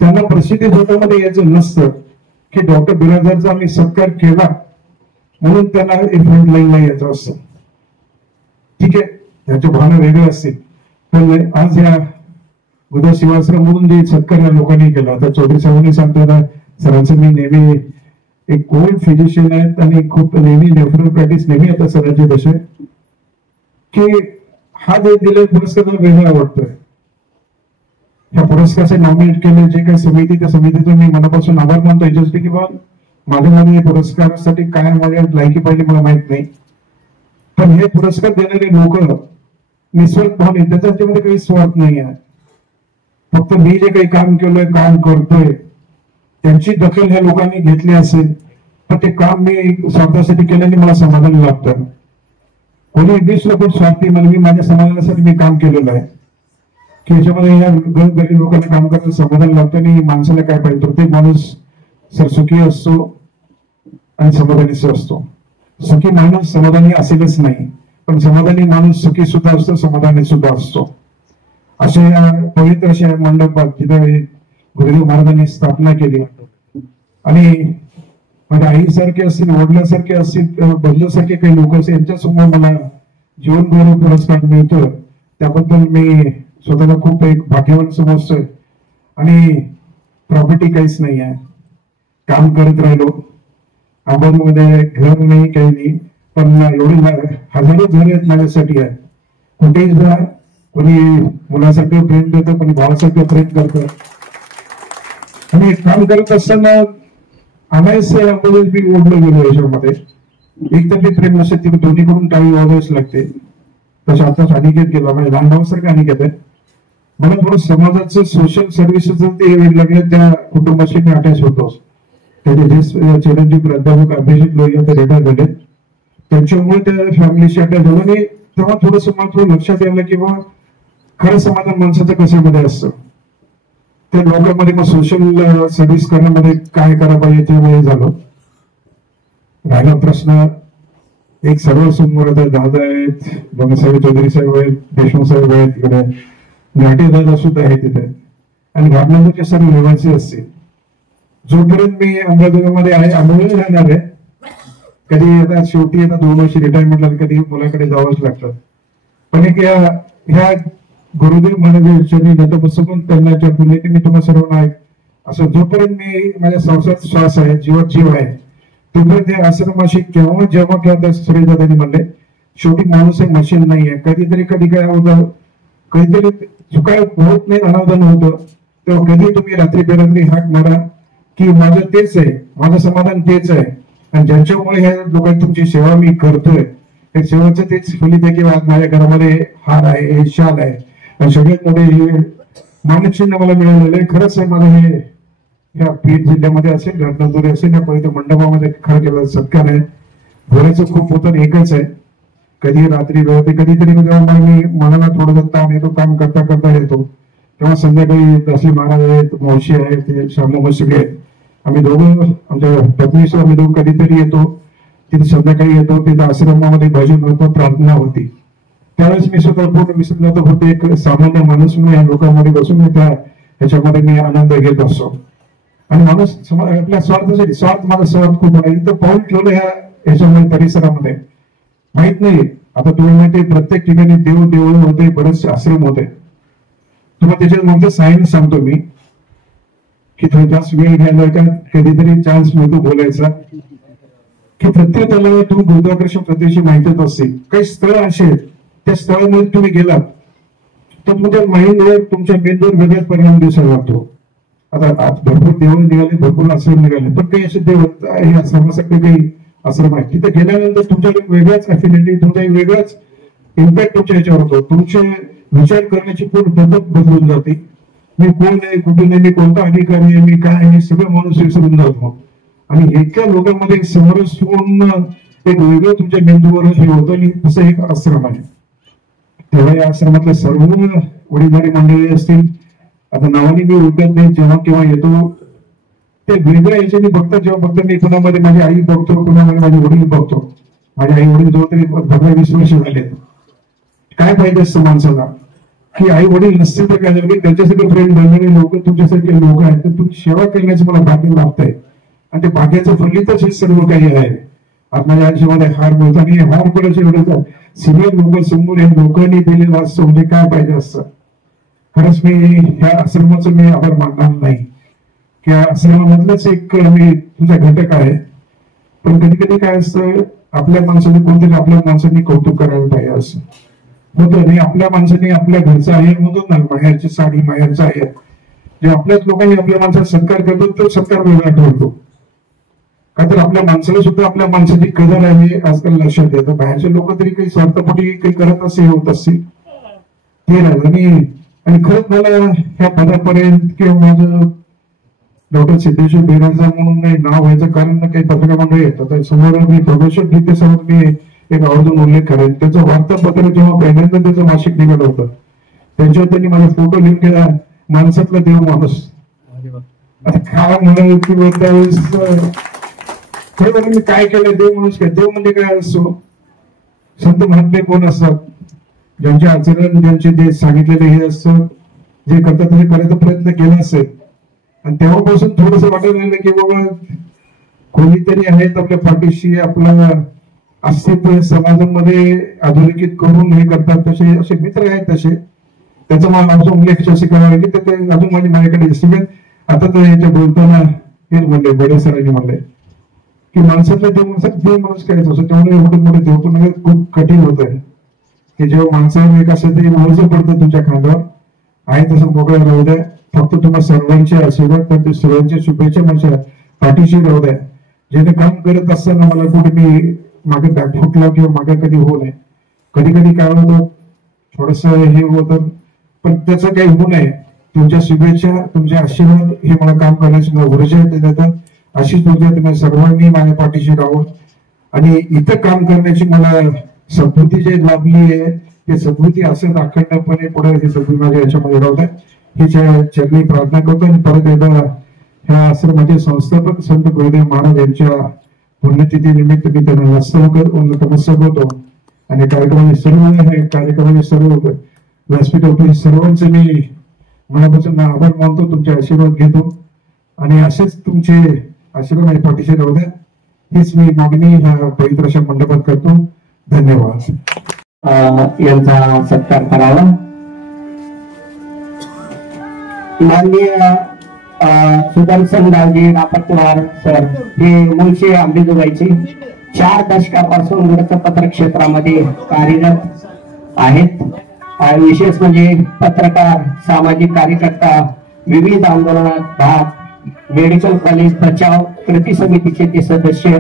त्यांना प्रसिद्धी झोतामध्ये यायचं नसतं की डॉक्टर बिरादरचा आम्ही सत्कार केला म्हणून त्यांना फ्रंट लाईनला यायचं असतं. ठीक आहे, त्याच्या भावना वेगळ्या असतील, पण आज या उद्या शिवाश्रममधून जे सत्कार या लोकांनी केला, तर चौधरी साहेबांनी सांगताना सरांचं मी नेहमी एक कोल्ड फिजिशियन आहेत आणि खूप नेहमी नेफ्रो प्रॅक्टिस नेहमी येतात सरांचे तसे, की हा जे दिले पुरस्कार वेगळा वाटतोय. ह्या पुरस्काराचे नॉमिनेट केले जे काही समिती, त्या समितीचं मी मनापासून आभार मानतो याच्यासाठी, किंवा माझ्यामध्ये या पुरस्कारासाठी काय माझ्या लायकी पाहिजे मला माहित नाही, पण हे पुरस्कार देणारे लोक निस्वार्थ भावने, त्याच्यामध्ये काही स्वार्थ नाही आहे. फक्त मी जे काही काम केलंय, काम करतोय, त्यांची दखल ह्या लोकांनी घेतली असेल तर ते काम मी स्वार्थासाठी केल्याने मला समाधान लाभतं. कोणी 20 लोक स्वार्थी म्हणजे मी माझ्या समाधानासाठी मी काम केलेलं आहे, की याच्यामध्ये या गरीब लोकांना काम करण्याचं समाधान लाभतं. आणि माणसाला काय पाहिजे, प्रत्येक माणूस सुखी असतो आणि समाधानी असतो. सुखी माणूस समाधानी असेलच नाही, पण समाधानी माणूस सुखी सुद्धा असतो, समाधानी सुद्धा असतो. अशा या पवित्र अशा मंडपात जिथे गुरुदेव महाराजांनी स्थापना केली आणि माझ्या आईसारखे असतील, वडिलांसारखे असतील, बंधूसारखे काही लोक असतील, यांच्यासमोर मला जीवन गौरव पुरस्कार मिळतो, त्याबद्दल मी स्वतःला खूप एक भाग्यवान समजतोय. आणि प्रॉपर्टी काहीच नाही आहे, काम करत राहिलो, आबांमध्ये घर नाही काही नाही, पण एवढे हजारो झाले आहेत माझ्यासाठी आहे. कुठेही जा, कोणी मुलासारखं प्रेम देतं, कोणी भावासारखं प्रेम करतं. आणि काम करत असताना अनायसे मी ओढलो गेलो याच्यामध्ये. एक तर ते प्रेम नसेल, तिथे दोन्हीकडून टाळी वाजवावीच लागते. तसं आताच अनिकेत गेला, म्हणजे लहान भावासारखं अनिकेत आहे. मला थोडं समाजाचं सोशल सर्व्हिसेस ते लागले, त्या कुटुंबाशी मी अटॅच होतो. त्याचे जे चिरंजीव प्राध्यापक अभिजित लोहिया ते रिटायर झाले, त्यांच्यामुळे त्या फॅमिलीशी अटॅच झालो. आणि तेव्हा थोडंसं मला थोडं लक्षात यायला की बाबा खरं समाधान माणसाचं कशामध्ये असतं, त्या लोकांमध्ये मग सोशल सर्व्हिस करण्यामध्ये काय करायला पाहिजे ते वेळ झालं. राहिला प्रश्न एक सर्व समोर आता दादा आहेत, बंगसाहेब चौधरी साहेब आहेत, देशमुख साहेब आहेत, तिकडे घाटे दादा सुद्धा आहे तिथे, आणि घाटनांचे सर्व निवासी असतील. जोपर्यंत मी अंबाजोगाईमध्ये आहे, आंबोली राहणार आहे. कधी आता शेवटी आता 2 वर्ष रिटायरमेंटला कधी मुलाकडे जावंच लागतं, पण एक ह्या गुरुदेव महाराजांनी नतमस्तकून त्यांना पुण्य मी तुम्हाला सर्वांना असं जोपर्यंत मी माझ्या संसारात श्वास आहे, जीवात जीव आहे, तोपर्यंत हे आश्रमाशी केव्हा जेव्हा सुरेशदादांनी म्हणले, शेवटी माणूस एक मशीन नाहीये. कधीतरी कधी काय होतं, कधीतरी चुका होत नाही, अनावधान होतं, तेव्हा कधी तुम्ही रात्री बेरात्री हाक मारा की माझं तेच आहे, माझं समाधान तेच आहे. आणि ज्यांच्यामुळे ह्या लोकांची तुमची सेवा मी करतोय, हे सेवाचं तेच फलित आहे की आज माझ्या घरामध्ये हार आहे, शाल आहे, आणि सगळ्यात मोठे हे मानचिन्ह मला मिळालेलं आहे. खरंच आहे, मला हे या बीड जिल्ह्यामध्ये असेल, रत्नागिरी असेल, या पवित्र मंडपामध्ये खरं केलेला सत्कार आहे. घोड्याचं खूप होतं, एकच आहे. कधी रात्री वेळ कधीतरी जेव्हा मी मनाला थोडं ताण येतो, काम करता करता येतो, तेव्हा संध्याकाळी दसरी महाराज आहेत, मावशी आहेत, ते शामू सगळे आहेत, आम्ही दोघं आमच्या पत्नीसह आम्ही दोघं कधीतरी येतो, तिथे संध्याकाळी येतो, तिथे आश्रमामध्ये भजन होतं, प्रार्थना होती. त्यावेळेस मी स्वतः पूर्ण विसरून जातो, फक्त एक सामान्य माणूस म्हणून या लोकांमध्ये बसून मी ह्याच्यामध्ये मी आनंद घेत असतो. आणि माणूस आपल्या स्वार्थासाठी, स्वार्थ माझा स्वार्थ खूप आहे. इथं पाऊल ठेवलं ह्याच्यामध्ये परिसरामध्ये माहित नाही. आता तुम्ही माहिती प्रत्येक ठिकाणी देऊळ होते, बरेचसे आश्रम होते. तुम्हाला त्याच्यामध्ये सायन्स सांगतो मी की थोडा जास्त वेळ घ्यायला का कधीतरी चान्स मिळतो बोलायचा, की प्रत्येक तलावात तुम्ही गुरुत्वाकर्षण प्रत्येकाची माहितीच असते. काही स्थळ असे आहेत, त्या स्थळामध्ये तुम्ही गेलात तर तुमच्या माइंडवर, तुमच्या मेंदूवर वेगळाच परिणाम दिसायला लागतो. आता आज भरपूर देव निघाले, भरपूर आश्रम निघाले, पण काही असे देव हे आश्रमासाठी काही आश्रम आहे, तिथे गेल्यानंतर तुमच्या वेगळाच अफिनिटी, तुमचा वेगळाच इम्पॅक्ट तुमच्या ह्याच्यावर होतो. तुमचे विचार करण्याची पूर्ण पद्धत बदलून जाते. मी कोण आहे, कुठून आहे, मी कोणता अधिकारी आहे, मी काय आहे, सगळं माणूस विसरून जातो. आणि इतक्या लोकांमध्ये समरस होऊन एक वेगळं तुमच्या मेंदूवर हे होतं आणि तसं एक आश्रम आहे. तेव्हा या आश्रमातले सर्व वडीलधारी मंडळी असतील, आता नावाने मी ओळखत नाही, जेव्हा केव्हा येतो ते वेगळ्या याच्याने बघतात. जेव्हा बघतात मी पुण्यामध्ये माझी आई बघतो, पुण्यामध्ये माझे वडील बघतो. माझे आई वडील जवळ तरी 15-20 वर्ष झाले. काय पाहिजे असतं माणसाला की आई वडील नसतील तर काय झालं की त्यांच्यासारखे फ्रेंड बनलेले लोक तुमच्यासारखे लोक आहेत, तर तुमची सेवा करण्याचं मला भाग्य लाभत आहे. आणि ते भाग्याचं फलितच हे सर्व काही आहे. आज माझ्या आयुष्यामध्ये हार मिळतो आणि हार कोणाचे एवढं सिनियर लोक समोर या लोकांनी दिलेलं असतं म्हणजे काय पाहिजे असतं. खरंच मी ह्या आश्रमाचं मी आभार मानणार नाही की आश्रमामधलाच एक मी तुझा घटक आहे. पण कधी कधी काय असतं, आपल्या माणसाने कोणतरी आपल्या माणसांनी कौतुक करायला पाहिजे असं होतं नाही. आपल्या माणसाने आपल्या घरचं आहे म्हणतो ना, माहेरची साडी माहेरचं आहे. जेव्हा आपल्याच लोकांनी आपल्या माणसाचा सत्कार करतो तो सत्कार वेगळा ठरतो. का तर आपल्या माणसाला सुद्धा आपल्या माणसाची कदर आहे आजकाल लक्षात येतं. बाहेरचे लोक तरी काही स्वार्थपोटी काही करत असे होत असतील ते राहिलं. आणि खरंच मला ह्या पदापर्यंत किंवा माझं डॉक्टर सिद्धेश्वर बेराजा म्हणून नाही नाव व्हायचं कारण काही पत्रकार मंडळी येतात. समोर मी प्रवेशक गीतेसमोर मी एक आवर्जून उल्लेख करेन. त्याचं वार्तापत्र जेव्हा पहिल्यांदा त्याचं मासिक निघालं होतं त्यांच्यावर त्यांनी माझा फोटो लिहून केला, माणसातला देव माणूस. आता काय म्हणाल की त्यावेळेस खरं मी काय केलं, देव माणूस काय, देव म्हणजे काय असतो. संत महात्मे कोण असतात, ज्यांचे आचरण ज्यांचे ते सांगितलेले हे असतं, जे करतात ते करायचा प्रयत्न केला असेल. आणि तेव्हापासून थोडस वाटत राहिलं की बाबा कोणीतरी आहेत आपल्या पाठीशी, आपला अस्तित्व समाजामध्ये अधोरेखित करून हे करतात. तसे असे मित्र आहेत तसे. त्याचा मला अजून उल्लेख असे करावा की ते अजून माझ्याकडे दिसते. आता तर याच्या बोलताना हेच म्हणले, बडे सरांनी म्हणले की माणसातला देव माणूस करायचं असं. त्यामुळे एवढं मोठे देव पण खूप कठीण होत आहे की जेव्हा माणसाला एक असं तरी ओझं पडतं तुमच्या खांद्यावर. आहे तसं मोकळं राहू द्या. फक्त तुम्हाला सर्वांचे आशीर्वाद करते, सर्वांच्या शुभेच्छा माझ्या पाठीशी राहू द्या. जेणे काम करत असताना मला कुठे मी मागे बॅकफुटला किंवा मागे कधी होऊ नये. कधी कधी काय होतं थोडस हे होतं, पण त्याचं काही होऊ नये. तुमच्या शुभेच्छा तुमचे आशीर्वाद हे मला काम करण्याची ऊर्जा देतात. अशीच ऊर्जा तुम्ही सर्वांनी माझ्या पाठीशी राहून आणि इथं काम करण्याची मला सद्बुद्धी जे लाभली आहे ते सद्बुद्धी असंच अखंडपणे पुढे हे सद्बुद्धी माझ्या याच्यामध्ये राहत आहे ही चरणी प्रार्थना करतो. आणि परत एकदा ह्या आश्रमाचे संस्थापक संत गुरुदेव महाराज यांच्या पुण्यतिथी निमित्त मी त्यांना नमस्कार होतो. आणि कार्यक्रमाचे सर्व व्यासपीठ सर्वांचे मी मनापासून आभार मानतो, तुमचे आशीर्वाद घेतो आणि असेच तुमचे आशीर्वाद माझ्या पाठीशी राहू द्या हीच मी मागणी ह्या पवित्र अशा मंडपात करतो. धन्यवाद. यांचा सत्कार करावा. माननीय सुदर्शनरावजी रापतवार सर हे मूळचे अंबेजोगाईचे 4 दशकापासून वृत्तपत्र क्षेत्रामध्ये कार्यरत आहेत. विशेष म्हणजे पत्रकार, सामाजिक कार्यकर्ता, विविध आंदोलनात भाग, मेडिकल कॉलेज बचाव कृती समितीचे ते सदस्य,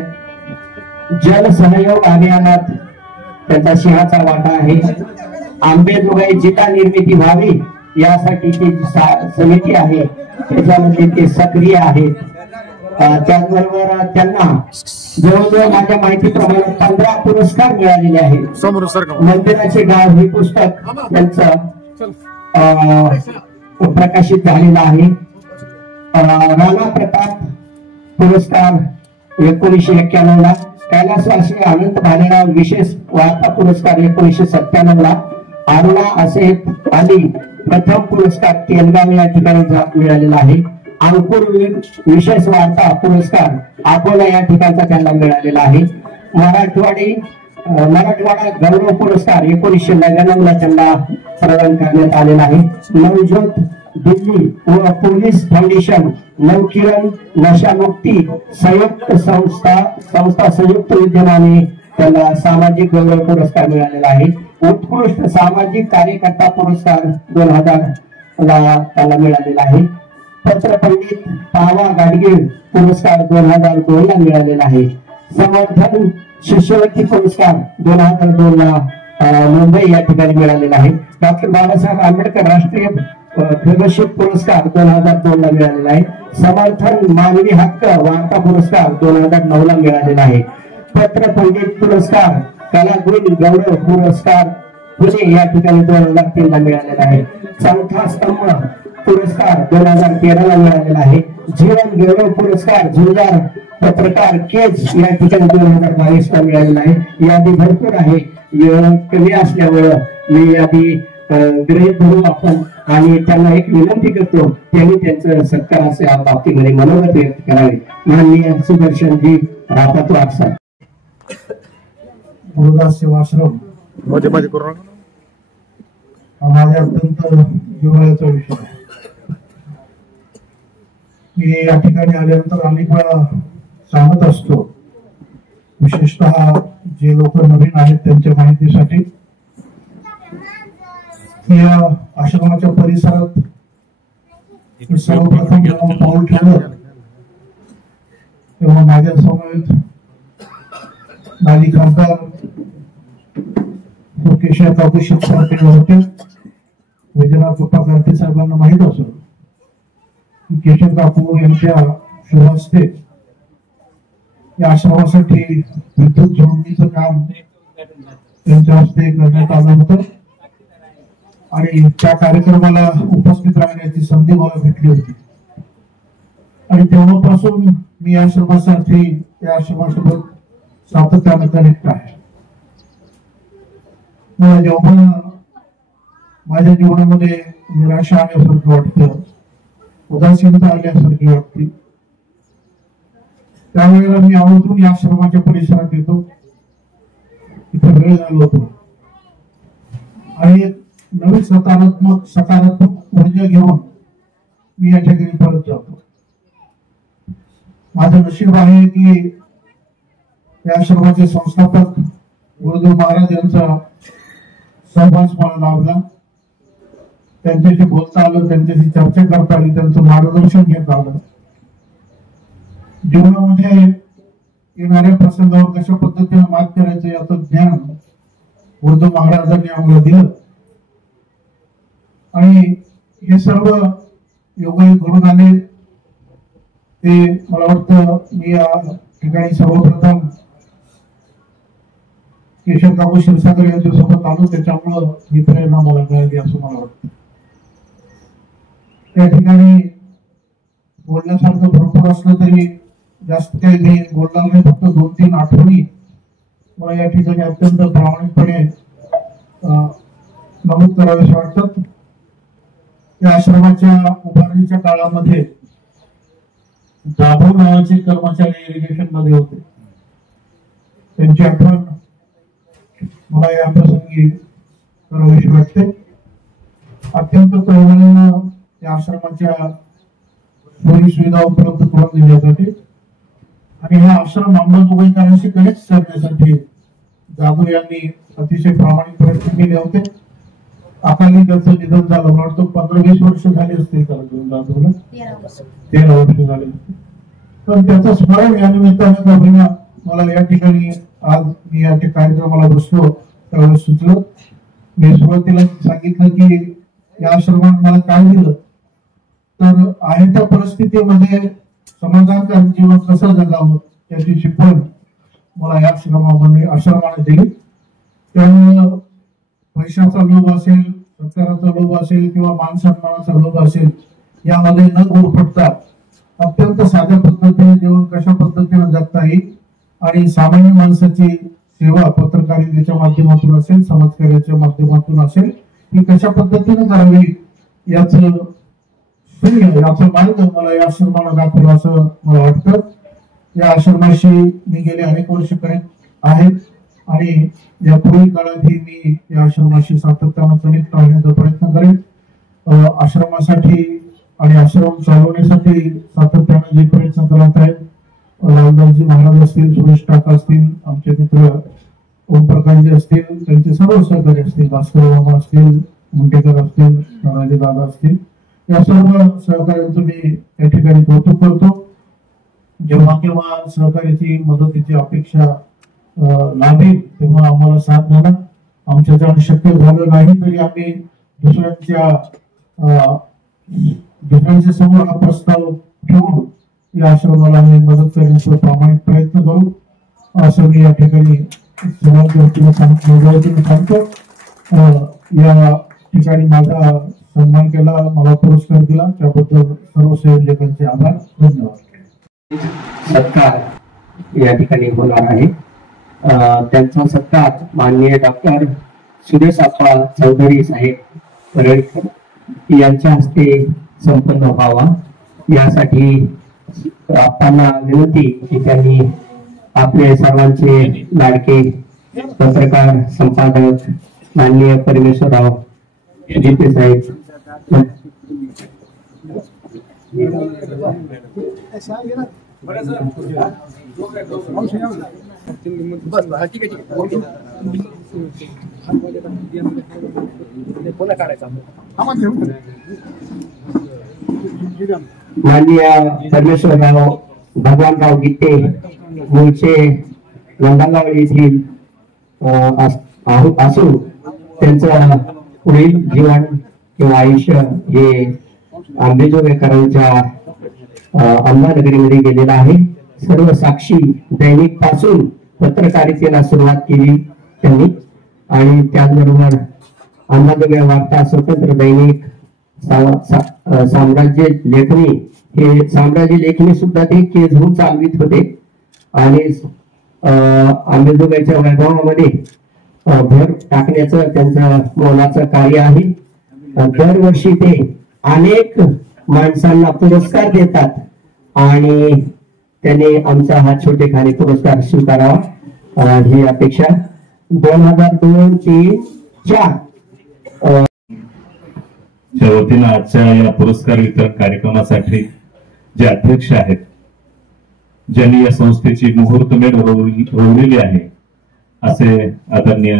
जल सहयोग अभियानात त्यांचा सिंहाचा वाटा आहे. आंबेजोगाई जिल्हा निर्मिती व्हावी यासाठी ती समिती आहे त्याच्यामध्ये ते सक्रिय आहेत. त्याचबरोबर त्यांना जवळजवळ माझ्या माहितीप्रमाणे 15 पुरस्कार मिळालेले आहेत. मंदिराचे गाव हे पुस्तक त्यांचं प्रकाशित झालेलं आहे. राणा प्रताप पुरस्कार 1991 ला, कैलासवासी अनंत भालेराव विशेष वार्ता पुरस्कार 1997 ला, अरुणा असेफ अली प्रथम पुरस्कार तेलगाव या ठिकाणी मिळालेला आहे. अंकुर विशेष वार्ता पुरस्कार अकोला या ठिकाणचा त्यांना मिळालेला आहे. मराठवाडा गौरव पुरस्कार 1999 ला त्यांना प्रदान करण्यात आलेला आहे. नवज्योत दिल्ली व पोलीस फाउंडेशन, नवकिरण नशामुक्ती संयुक्त संस्था संयुक्त विद्यमाने त्यांना सामाजिक गौरव पुरस्कार मिळालेला आहे. उत्कृष्ट सामाजिक कार्यकर्ता पुरस्कार 2000 ला त्यांना मिळालेला आहे. पत्रपंडित पावा गाडगीळ पुरस्कार 2002 ला मिळालेला आहे. समर्थन शिष्यवृत्ती पुरस्कार 2002 ला मुंबई या ठिकाणी मिळालेला आहे. डॉक्टर बाबासाहेब आंबेडकर राष्ट्रीय फेलोशिप पुरस्कार 2002 ला मिळालेला आहे. समर्थन मानवी हक्क वार्ता पुरस्कार 2009 ला मिळालेला आहे. पत्र पंडित पुरस्कार, कलागुण गौरव पुरस्कार पुणे या ठिकाणी 2003 ला मिळालेला आहे. चौथा स्तंभ पुरस्कार 2013 ला मिळालेला आहे. जीवन गौरव पुरस्कार झुंजार पत्रकार केज या ठिकाणी 2022 ला मिळालेला आहे. यादी भरपूर आहे, वेळ कमी असल्यामुळं मी यादी गृहीत धरू आपण आणि त्यांना एक विनंती करतो त्यांनी त्यांचं सत्काराच्या बाबतीमध्ये मनोगत व्यक्त करावे. माननीय सुदर्शनजी राहतात वाटसाहेब. गुरुदास सेवाश्रम मध्ये मध्ये करू नका. हा माझ्या अत्यंत जिव्हाळ्याचा विषय आहे. मी या ठिकाणी आल्यानंतर अनेक वेळा सांगत असतो, विशेषतः जे लोक नवीन आहेत त्यांच्या माहितीसाठी, या आश्रमाच्या परिसरात सर्वप्रथम जेव्हा पाऊल ठेवलं तेव्हा माझ्या समवेत माजी खासदार केशव काकू शिक्षक होते. वैजनाथ बाप्पा गारटे साहेबांना माहीत असो केशव काकू यांच्या शुभ हस्ते या आश्रमासाठी विद्युत जोडणीचं काम त्यांच्या हस्ते करण्यात आलं होतं आणि त्या कार्यक्रमाला उपस्थित राहण्याची संधी मला भेटली होती आणि तेव्हापासून मी या आश्रमासाठी या आश्रमासोबत सातत्याने कनेक्ट आहे. मला जेव्हा माझ्या जीवनामध्ये निराशा आल्यासारखं वाटतं, उदासीनता आल्यासारखी वाटते, त्यावेळेला मी आवर्जून या आश्रमाच्या परिसरात येतो. इथे वेळ घालवतो होतो आणि एक नवीन सकारात्मक ऊर्जा घेऊन मी या ठिकाणी परत जातो. माझं नशीब आहे की या आश्रमाचे संस्थापक गुरुदेव महाराज यांचा सहवास मला लाभला. त्यांच्याशी बोलता आलं, त्यांच्याशी चर्चा करता आली, त्यांचं मार्गदर्शन घेता आलं. जीवनामध्ये येणाऱ्या प्रसंगावर कशा पद्धतीने मात करायचं याचं ज्ञान गुरुदेव महाराजांनी आम्हाला दिलं आणि हे सर्व योगायोग घडून आले. ते मला वाटतं मी या ठिकाणी सर्वप्रथम केशव काकू क्षीरसागर यांच्यासोबत आलो, त्याच्यामुळं ही प्रेरणा मला मिळाली असं मला वाटतं. त्या ठिकाणी बोलण्यासारखं भरपूर असलं तरी जास्त काही मी बोलणार नाही. फक्त 2-3 आठवणी मला या ठिकाणी अत्यंत प्रामाणिकपणे नमूद करावेसे वाटतात. या आश्रमाच्या उभारणीच्या काळामध्ये जाधव नावाचे कर्मचारी इरिगेशन मध्ये होते. त्यांची आठवण मला या प्रसंगी करावीशी वाटते. अत्यंत तळमळीनं या आश्रमाच्या सोयी सुविधा उपलब्ध करून दिल्यासाठी आणि हा आश्रम अंमलबजावणीशी कनेक्ट करण्यासाठी जाधव यांनी अतिशय प्रामाणिक प्रयत्न केले होते. अकाली त्याचं निधन झालं, मला वाटतं 15-20 वर्ष झाली असतील जाधवला, 13 वर्ष झाले. पण त्याचं स्मरण या निमित्तानं का होईना मला या ठिकाणी आज मी या कार्यक्रमाला बसलो त्यावेळेस सुचलं. मी सुरुवातीला सांगितलं की या आश्रमाने मला काय दिलं, तर आहे त्या परिस्थितीमध्ये समाधानकारक जीवन कसं जगावं याची शिकवण मला या आश्रमाने दिली. त्यामुळे पैशाचा लोभ असेल, सत्काराचा लोभ असेल किंवा मान सन्मानाचा लोभ असेल यामध्ये न गुरफटता अत्यंत साध्या पद्धतीने जीवन कशा पद्धतीने जगता येईल आणि सामान्य माणसाची सेवा पत्रकारितेच्या माध्यमातून असेल, समाजकार्याच्या माध्यमातून असेल, ही कशा पद्धतीने करावी याचं मार्ग मला या आश्रमाला दाखवला असं मला वाटतं. या आश्रमाशी मी गेले अनेक वर्ष कनेक्ट आहे आणि या पुढील काळातही मी या आश्रमाशी सातत्यानं कनेक्ट राहण्याचा प्रयत्न करेन. आश्रमासाठी आणि आश्रम चालवण्यासाठी सातत्यानं जे प्रयत्न करत आहेत लालदासजी महाराज असतील, सुरेश टाका असतील, आमचे मित्र ओमप्रकाशजी असतील, त्यांचे सर्व सहकारी असतील, भास्कर मामा असतील, मुंडेकर असतील, नारायण दादा असतील, या सर्व सहकार्यांचं मी या ठिकाणी कौतुक करतो. जेव्हा केव्हा सहकार्याची मदतीची अपेक्षा लाभेल तेव्हा आम्हाला साथ द्या. आमच्याकडे शक्य झालं नाही तरी आम्ही दुसऱ्यांच्या समोर हा प्रस्ताव ठेवून या आश्रमाला आम्ही मदत करण्याचा प्रामाणिक प्रयत्न करू. असं मी या ठिकाणी सर्वांच्या वतीने सांगतो. या ठिकाणी माझा सन्मान केला, मला पुरस्कार दिला त्याबद्दल सर्व संयोजकांचे आभार. धन्यवाद. सत्कार या ठिकाणी होणार आहे. त्यांचा सत्कार माननीय डॉक्टर सुरेश आप्पा चौधरी साहेब परळीकर यांच्या हस्ते संपन्न व्हावा, यासाठी आप्पांना विनंती की त्यांनी आपले सर्वांचे लाडके पत्रकार संपादक माननीय परमेश्वरराव जिते साहेब माननीय परमेश्वरराव भगवानराव गीते मूळचे नंदागाव येथील असून त्यांचं पुढील जीवन किंवा आयुष्य हे आंबेजोगाईकरांच्या अंबानगरीमध्ये गेलेलं आहे. सर्व साक्षी दैनिक पासून पत्रकारितेला सुरुवात केली त्यांनी आणि त्याचबरोबर अंबाजोगाई वार्ता, स्वतंत्र दैनिक, साम्राज्य लेखनी, हे साम्राज्य लेखनी सुद्धा ते केजहून चालवित होते आणि अंबाजोगाईच्या वैभवामध्ये भर टाकण्याचं त्यांचं मोलाचं कार्य आहे. दरवर्षी ते अनेक माणसांना पुरस्कार देतात आणि त्याने आमचा हा छोटेखानी पुरस्कार स्वीकारावा ही अपेक्षा. 2002, 3, 4 च्या वतीनं आजच्या या पुरस्कार वितरण कार्यक्रमासाठी जे अध्यक्ष आहेत, ज्यांनी या संस्थेची मुहूर्तमेढ रोवलेली आहे, असे आदरणीय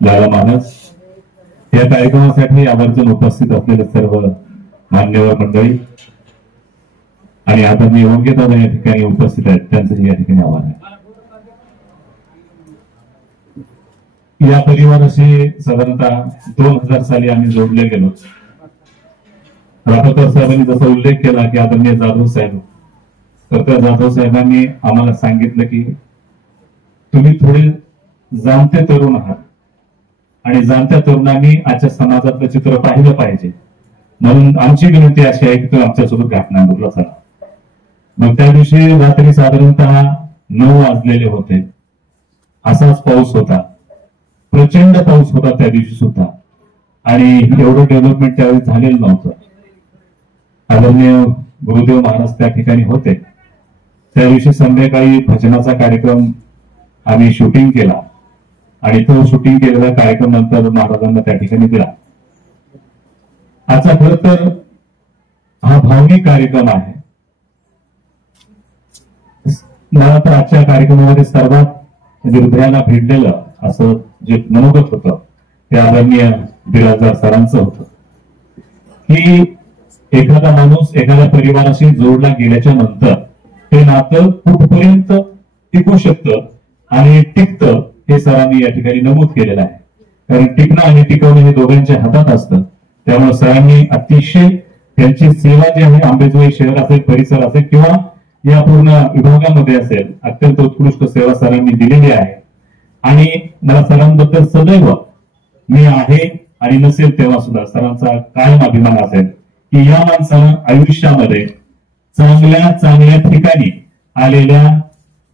लाला महाराज, या कार्यक्रमासाठी आवर्जून उपस्थित असलेले सर्व मान्यवर मंडळी आणि आदरणीय योग्यता या ठिकाणी उपस्थित आहेत, त्यांचंही या ठिकाणी आव्हान आहे. या परिवाराशी साधारणतः 2000 साली आम्ही जोडले गेलो. रापकर साहेबांनी जसा उल्लेख केला की आदरणीय जाधव साहेब, तर त्या जाधव साहेबांनी आम्हाला सांगितलं की तुम्ही थोडे जाणते तरुण आहात आणि जाणत्या तरुणांनी आजच्या समाजातलं चित्र पाहिलं पाहिजे, म्हणून आमची विनंती अशी आहे की तुम्ही आमच्यासोबत घाटनांदूरला चला. मग त्या दिवशी रात्री साधारणतः 9 वाजलेले होते. असाच पाऊस होता, प्रचंड पाऊस होता त्या दिवशी सुद्धा, आणि एवढं डेव्हलपमेंट त्यावेळी झालेलं नव्हतं. आदरणीय गुरुदेव महाराज त्या ठिकाणी होते. त्या दिवशी संध्याकाळी भजनाचा कार्यक्रम आम्ही शूटिंग केला आणि तो शूटिंग केलेला कार्यक्रम नंतर महाराजांना त्या ठिकाणी दिला. आजचा खर तर हा भावनिक कार्यक्रम आहे. मला तर आजच्या कार्यक्रमामध्ये सर्वात हृदयाला भिडलेलं असं जे मनोगत होतं ते आदरणीय बिराजदार सरांचं होतं की एखादा माणूस एखाद्या परिवाराशी जोडला गेल्याच्या नंतर ते नातं कुठपर्यंत टिकू शकतं आणि टिकतं हे सरांनी या ठिकाणी नमूद केलेलं आहे. कारण टिकणं आणि टिकवणं हे दोघांच्या हातात असतं. त्यामुळे सरांनी अतिशय त्यांची सेवा जी आहे, अंबेजोगाई शहर असेल, परिसर असेल किंवा या पूर्ण विभागामध्ये असेल, अत्यंत उत्कृष्ट सेवा सरांनी दिलेली आहे. आणि मला सरांबद्दल सदैव मी आहे आणि नसेल तेव्हा सुद्धा सरांचा कायम अभिमान असेल की या माणसानं आयुष्यामध्ये चांगल्या चांगल्या ठिकाणी आलेल्या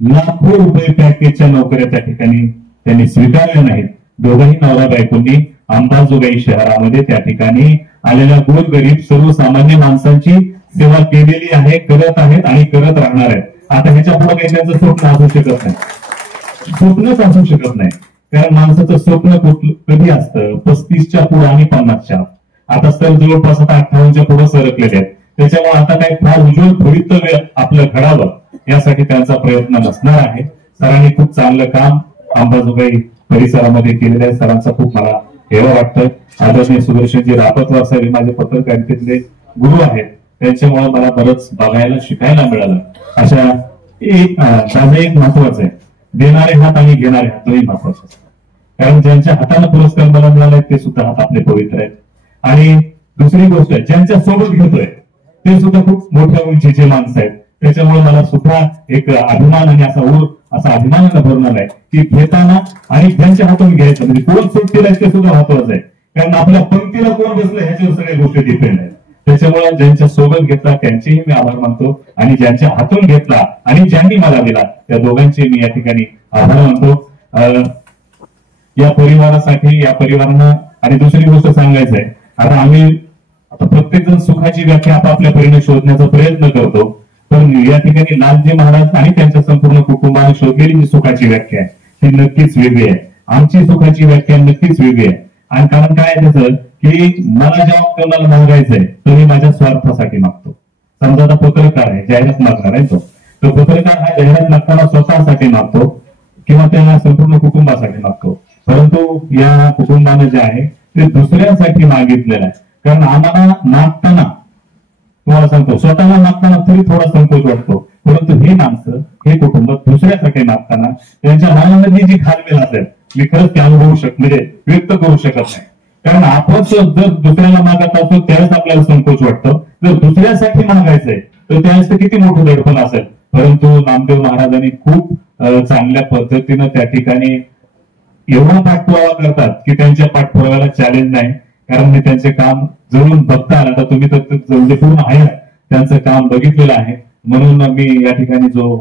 लाखो रुपये पॅकेजच्या नोकऱ्या त्या ठिकाणी त्यांनी स्वीकारल्या नाहीत. दोघंही नवरा बायकोंनी अंबाजोगाई शहरामध्ये त्या ठिकाणी आलेल्या गोरगरीब सर्वसामान्य माणसांची सेवा केलेली आहे, करत आहेत आणि करत राहणार आहेत. आता ह्याच्या पुढे काही त्यांचं स्वप्न असू शकत नाही, स्वप्नच असू शकत नाही. कारण माणसाचं स्वप्न कधी असतं 35च्या पुढे आणि 50च्या. आता तर जवळपास आता 58च्या पुढे सरकलेले आहेत. त्याच्यामुळे आता काही फार उज्ज्वल भवितव्य आपलं घडावं यासाठी त्यांचा प्रयत्न नसणार आहे. सरांनी खूप चांगलं काम अंबाजोगाई परिसरामध्ये केलेलं आहे. सरांचा खूप मला हेवा वाटतं. आदरणीय सुदर्शनजी रापतवार साहेब माझे पत्रकारितेतले गुरु आहेत. त्यांच्यामुळे मला बरंच बघायला शिकायला मिळालं. अशा एक महत्वाचं आहे, देणारे हात आणि घेणारे हात दोन्ही महत्वाचे असतात. कारण ज्यांच्या हाताने पुरस्कार मला मिळाले ते सुद्धा हात आपले पवित्र आहेत. आणि दुसरी गोष्ट ज्यांच्या सोबत घेतोय ते सुद्धा खूप मोठ्या उंचीचे माणसं आहेत. त्याच्यामुळे मला सुद्धा एक अभिमान आणि असा अभिमानानं भरून आलाय की घेताना आणि त्यांच्या हातून घ्यायचं, म्हणजे कोण सुट्टीला ते सुद्धा महत्वाचं आहे. कारण आपल्या पंक्तीला कोण बसलं ह्याच्यावर सगळ्या गोष्टी डिपेंड आहेत. त्याच्यामुळे ज्यांच्या सोबत घेतला त्यांचेही मी आभार मानतो आणि ज्यांच्या हातून घेतला आणि ज्यांनी मला दिला त्या दोघांचे मी या ठिकाणी आभार मानतो. या परिवारासाठी, या परिवारांना आणि दुसरी गोष्ट सांगायचं आहे, आता प्रत्येक जण सुखाची व्याख्या आपापल्या परीने शोधण्याचा प्रयत्न करतो, पण या ठिकाणी लालजी महाराज आणि त्यांच्या संपूर्ण कुटुंबाने शोधलेली जी सुखाची व्याख्या आहे ती नक्कीच वेगळी आहे. आमची सुखाची व्याख्या नक्कीच वेगळी आहे. आणि कारण काय आहे त्याचं की मला जेव्हा कोणाला मागायचंय तर मी माझ्या स्वार्थासाठी मागतो. समजा आता पत्रकार आहे, जाहिरात मागणार आहे तो पत्रकार हा जाहिरात मागताना स्वतःसाठी मागतो किंवा त्या संपूर्ण कुटुंबासाठी मागतो, परंतु या कुटुंबानं जे आहे ते दुसऱ्यांसाठी मागितलेलं आहे. कारण आम्हाला मागताना, तुम्हाला सांगतो, स्वतःला मागताना तरी थोडा संकोच वाटतो, परंतु हे माणसं, हे कुटुंब दुसऱ्यासाठी मागताना त्यांच्या मनामध्ये जी घालमेल असेल मी खरंच ते म्हणजे व्यक्त करू शकत नाही. कारण आपण जर दुसऱ्याला मागत असतो त्यावेळेस आपल्याला संकोच वाटतो, जर दुसऱ्यासाठी मागायचंय तर त्यावेळेस किती मोठं दडपण असेल. परंतु नामदेव महाराजांनी खूप चांगल्या पद्धतीनं त्या ठिकाणी एवढा पाठपुरावा करतात की त्यांच्या पाठपुराव्याला चॅलेंज नाही. कारण मी त्यांचे काम जवळून बघता, आता तुम्ही तर पूर्ण आहे त्यांचं काम बघितलेलं आहे, म्हणून मी या ठिकाणी जो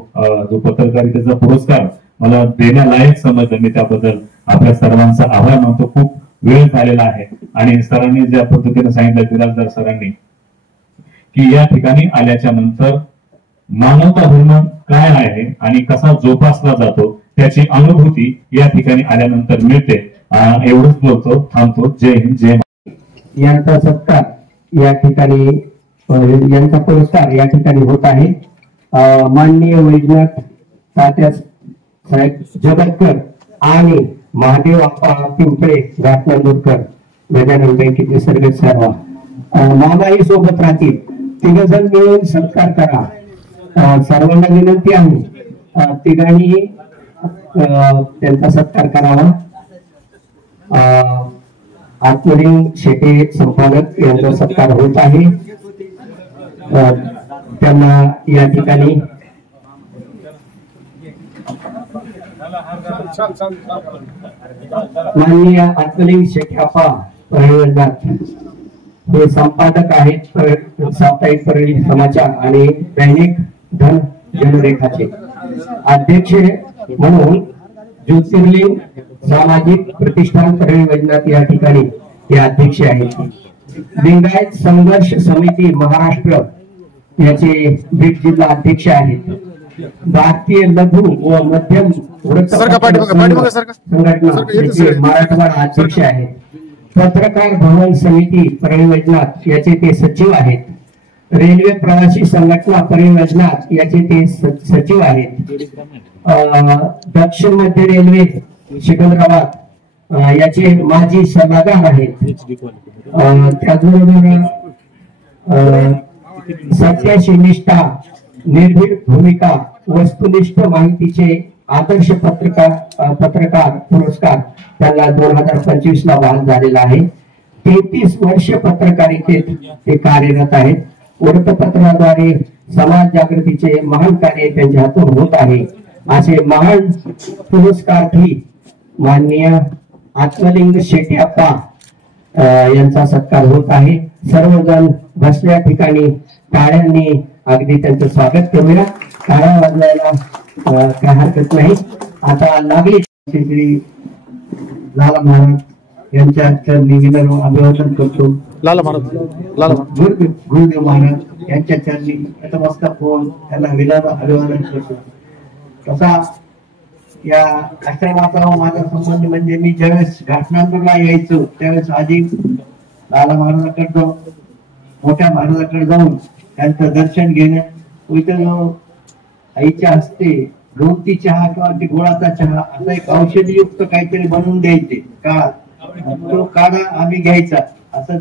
पत्रकारितेचा पुरस्कार मला देण्यालायक समजलं, मी त्याबद्दल आपल्या सर्वांचा आभार मानतो. खूप वेळ झालेला आहे आणि सरांनी ज्या पद्धतीने सांगितलं, विराजदार सरांनी, की या ठिकाणी आल्याच्या नंतर मानवता धर्म काय आहे आणि कसा जोपासला जातो त्याची अनुभूती या ठिकाणी आल्यानंतर मिळते. एवढंच बोलतो, थांबतो. जय हिंद, जय महाराष्ट्र. यांचा सत्कार या ठिकाणी, यांचा पुरस्कार या ठिकाणी होत आहे. माननीय वैजनाथ तात्या साहेब जगतकर आणि महादेव अप्पा पिंपळे घाटनांदूरकर गजानन बँकेचे सर्व सर्व मामाही सोबत राहतील. तिघ जण मिळून सत्कार करा. सर्वांना विनंती आहे तिघांनी त्यांचा सत्कार करावा. आत्मलिंग शेटे संपादक यांचा सत्कार होत आहे. त्यांना या ठिकाणी माननीय आत्मलिंग शेट्याप्पा परळीनाथ हे संपादक आहेत साप्ताहिक परळी समाचार आणि दैनिक धन जनरेखाचे. अध्यक्ष म्हणून ज्योतिर्लिंग सामाजिक प्रतिष्ठान परळी वैजनाथ या ठिकाणी हे अध्यक्ष आहेत. लिंगायत संघर्ष समिती महाराष्ट्र याचे बीड जिल्हा अध्यक्ष आहेत. भारतीय लघु व मध्यम संघटना मराठवाडा अध्यक्ष आहेत. पत्रकार भवन समिती परळी वैजनाथ याचे ते सचिव आहेत. रेल्वे प्रवासी संघटना परळी वैजनाथ याचे ते सचिव आहेत. दक्षिण मध्य रेल्वे सिकंदराबाद याचे माजी सल्लागार आहेत. त्याचबरोबर सत्याशी निष्ठा, निर्भीड भूमिका, वस्तुनिष्ठ माहितीचे आदर्श पत्रकार पुरस्कार त्यांना 2025 ला बहाल झालेला आहे. 33 वर्ष पत्रकारितेत ते कार्यरत आहेत. वृत्तपत्राद्वारे समाज जागृतीचे महान कार्य त्यांच्या हातून होत आहे. असे महान पुरस्कार्थी माननीय आत्मलिंग शेट्याप्पा यांचा सत्कार होत आहे. सर्वजण बसल्या ठिकाणी टाळ्यांनी अगदी त्यांचं स्वागत करूया. टाळ्या वाजवायला काय हरकत नाही. आता लागली श्री लाला महाराज यांच्या चरणी विनम्र अभिवादन करतो. गुरुदेव महाराज यांच्या चरणी नतमस्तक होऊन त्यांना विनम्र अभिवादन करतो. तसा या आश्रमाचा माझा संबंध म्हणजे मी ज्यावेळेस घाटनांदूरला यायचो त्यावेळेस आधी लाला महाराजांकडे मोठ्या महाराजांकडे जाऊन त्यांचं दर्शन घेणं, इथं आईच्या हस्ते गवती चहा किंवा ते गोळाचा चहा असा एक औषधयुक्त काहीतरी बनवून द्यायचे काढा, तो काढा आम्ही घ्यायचा. असं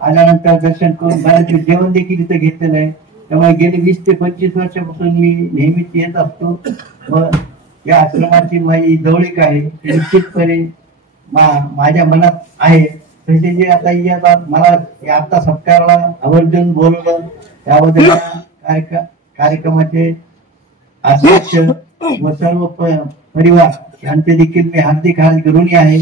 आल्यानंतर दर्शन करून बऱ्याच जेवण देखील इथं घेतलेलं आहे. त्यामुळे गेली 20 ते 25 वर्षापासून मी नेहमीच येत असतो. मग या आश्रमाची माझी जवळीक आहे निश्चितपणे माझ्या मनात आहे. तसे जे आता मला आता सत्काराला आवर्जून बोलवलं त्याबद्दल कार्यक्रमाचे अध्यक्ष व सर्व परिवार यांचे देखील मी हार्दिक ऋणी आहे.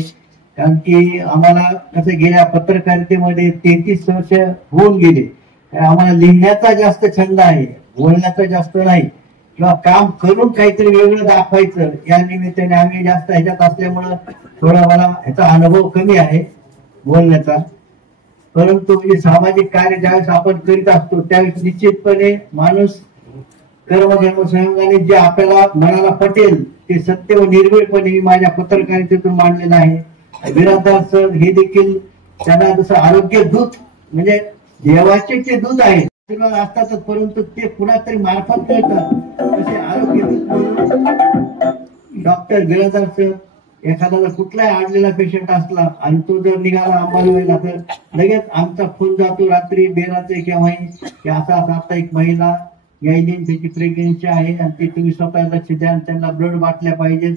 कारण की आम्हाला कसं गेल्या पत्रकारितेमध्ये 33 वर्ष होऊन गेले. आम्हाला लिहिण्याचा जास्त छंद आहे, बोलण्याचा जास्त नाही, किंवा काम करून काहीतरी वेगळं दाखवायचं या निमित्ताने आम्ही जास्त ह्याच्यात असल्यामुळं थोडा मला ह्याचा अनुभव कमी आहे बोलण्याचा. परंतु म्हणजे सामाजिक कार्य ज्यावेळेस आपण करीत असतो त्यावेळेस निश्चितपणे माणूस कर्मधर्म संयोगाने जे आपल्याला मनाला पटेल ते सत्य व निर्भीडपणे मी माझ्या पत्रकारितेतून मांडलेलं आहे. बिराजदार सर हे देखील त्यांना जसं आरोग्य दूत म्हणजे देवाचे जे दूत आहेत असतातच, परंतु ते कुणातरी मार्फत मिळतात तसे आरोग्य दूत म्हणून डॉक्टर बिराजदार सर एखादा जर कुठलाही आडलेला पेशंट असला आणि तो जर निघाला अंबाजोगाईला तर लगेच आमचा फोन जातो रात्री बेरात्री केव्हाही की असा आता एक महिला यायची त्याची प्रेग्नेन्सी आहे आणि ते तुम्ही स्वतः लक्ष द्या, त्यांना ब्लड बाटल्या पाहिजेत.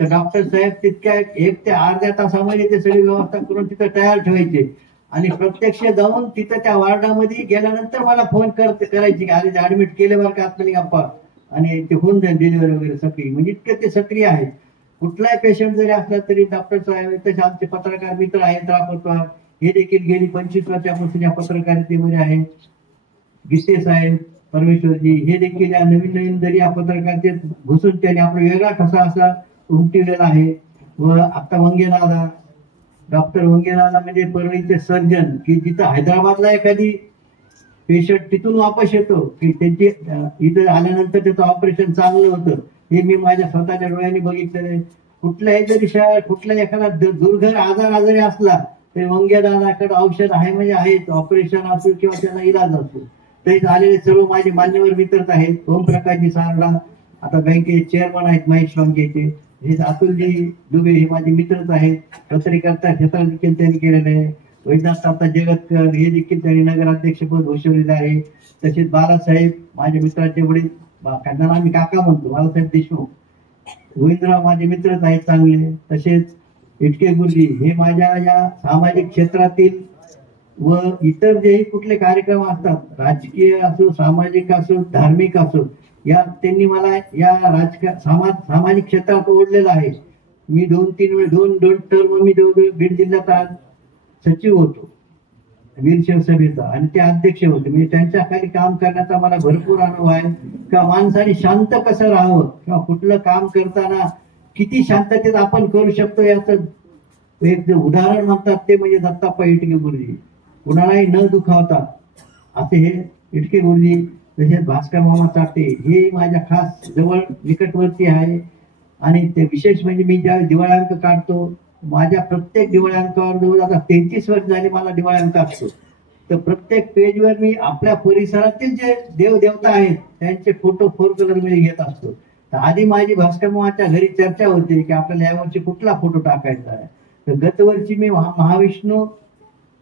तर डॉक्टर साहेब तितक्या 1 ते अर्ध्या तासामध्ये ते सगळी व्यवस्था करून तिथं तयार ठेवायचे आणि प्रत्यक्ष जाऊन तिथं त्या वार्डामध्ये गेल्यानंतर मला फोन करायची की अरे ऍडमिट केले बरं का आत्मनी गप्पा आणि ते होऊन जाईल डिलिव्हरी वगैरे सक्रिय, म्हणजे इतके ते सक्रिय आहेत. कुठलाही पेशंट जरी असला तरी डॉक्टर साहेब तसे आमचे पत्रकार मित्र आहेत रापरकर हे देखील गेली 25 वर्षापासून या पत्रकारितेमध्ये आहेत. गीते साहेब परमेश्वरजी हे देखील या नवीन जरी या पत्रकारितेत घुसून त्यांनी आपला वेगळा ठसा असा उमटवलेला आहे. व आता वंगेदादा डॉक्टर वंगेदादा म्हणजे परळीचे सर्जन की जिथं हैदराबादला एखादी पेशंट तिथून वापस येतो की त्यांची इथं आल्यानंतर त्याचं ऑपरेशन चांगलं होतं हे मी माझ्या स्वतःच्या डोळ्यांनी बघितलेलं आहे. कुठल्याही जरी शहर कुठलाही एखादा दुर्धर आजारी असला तरी वंगेदादाकडे औषध आहे म्हणजे आहेच, ऑपरेशन असो किंवा त्याला इलाज असो. तरी आलेले सर्व माझे मान्यवर मित्रच आहेत. ओमप्रकाशजी सारडा आता बँकेचे चेअरमन आहेत महेश बँकेचे, हे अतुलजी दुबे हे माझे मित्रच आहेत. पत्रकारिता क्षेत्रात देखील त्यांनी केलेलं आहे. वैद्यनाथ आता जगतकर हे देखील त्यांनी नगराध्यक्षपद भूषवलेलं आहे. तसेच बाळासाहेब माझ्या मित्राचे वडील, त्यांना आम्ही काका म्हणतो, बाळासाहेब देशमुख. गोविंदराव माझे मित्रच आहेत चांगले. तसेच इटके गुरुजी हे माझ्या या सामाजिक क्षेत्रातील व इतर जेही कुठले कार्यक्रम असतात राजकीय असो सामाजिक असो धार्मिक असो या त्यांनी मला या सामाजिक क्षेत्रात ओढलेलं आहे. मी 2 टर्म मी बीड जिल्ह्यात आज सचिव होतो वीरशैव सभेचा आणि ते अध्यक्ष होते. म्हणजे त्यांच्या खाली काम करण्याचा मला भरपूर अनुभव आहे. किंवा माणसाने शांत कसं राहावं किंवा कुठलं काम करताना किती शांततेत आपण करू शकतो याचं एक जे उदाहरण म्हणतात ते म्हणजे दत्ताप्पा इटके गुरुजी. कुणालाही न दुखावता असे हे इटके गुरुजी. तसेच भास्कर मामा चाटे हे माझ्या खास जवळ निकटवर्ती आहे. आणि ते विशेष म्हणजे मी ज्यावेळी दिवाळी अंक काढतो माझ्या प्रत्येक दिवाळी अंकावर जवळ आता 33 वर्ष झाले मला दिवाळी अंक असतो. तर प्रत्येक पेजवर मी आपल्या परिसरातील जे देवदेवता आहेत त्यांचे फोटो 4 कलर मध्ये घेत असतो. तर आधी माझी भास्कर मामाच्या घरी चर्चा होती की आपल्याला यावर्षी कुठला फोटो टाकायचा आहे. तर गतवर्षी मी महाविष्णू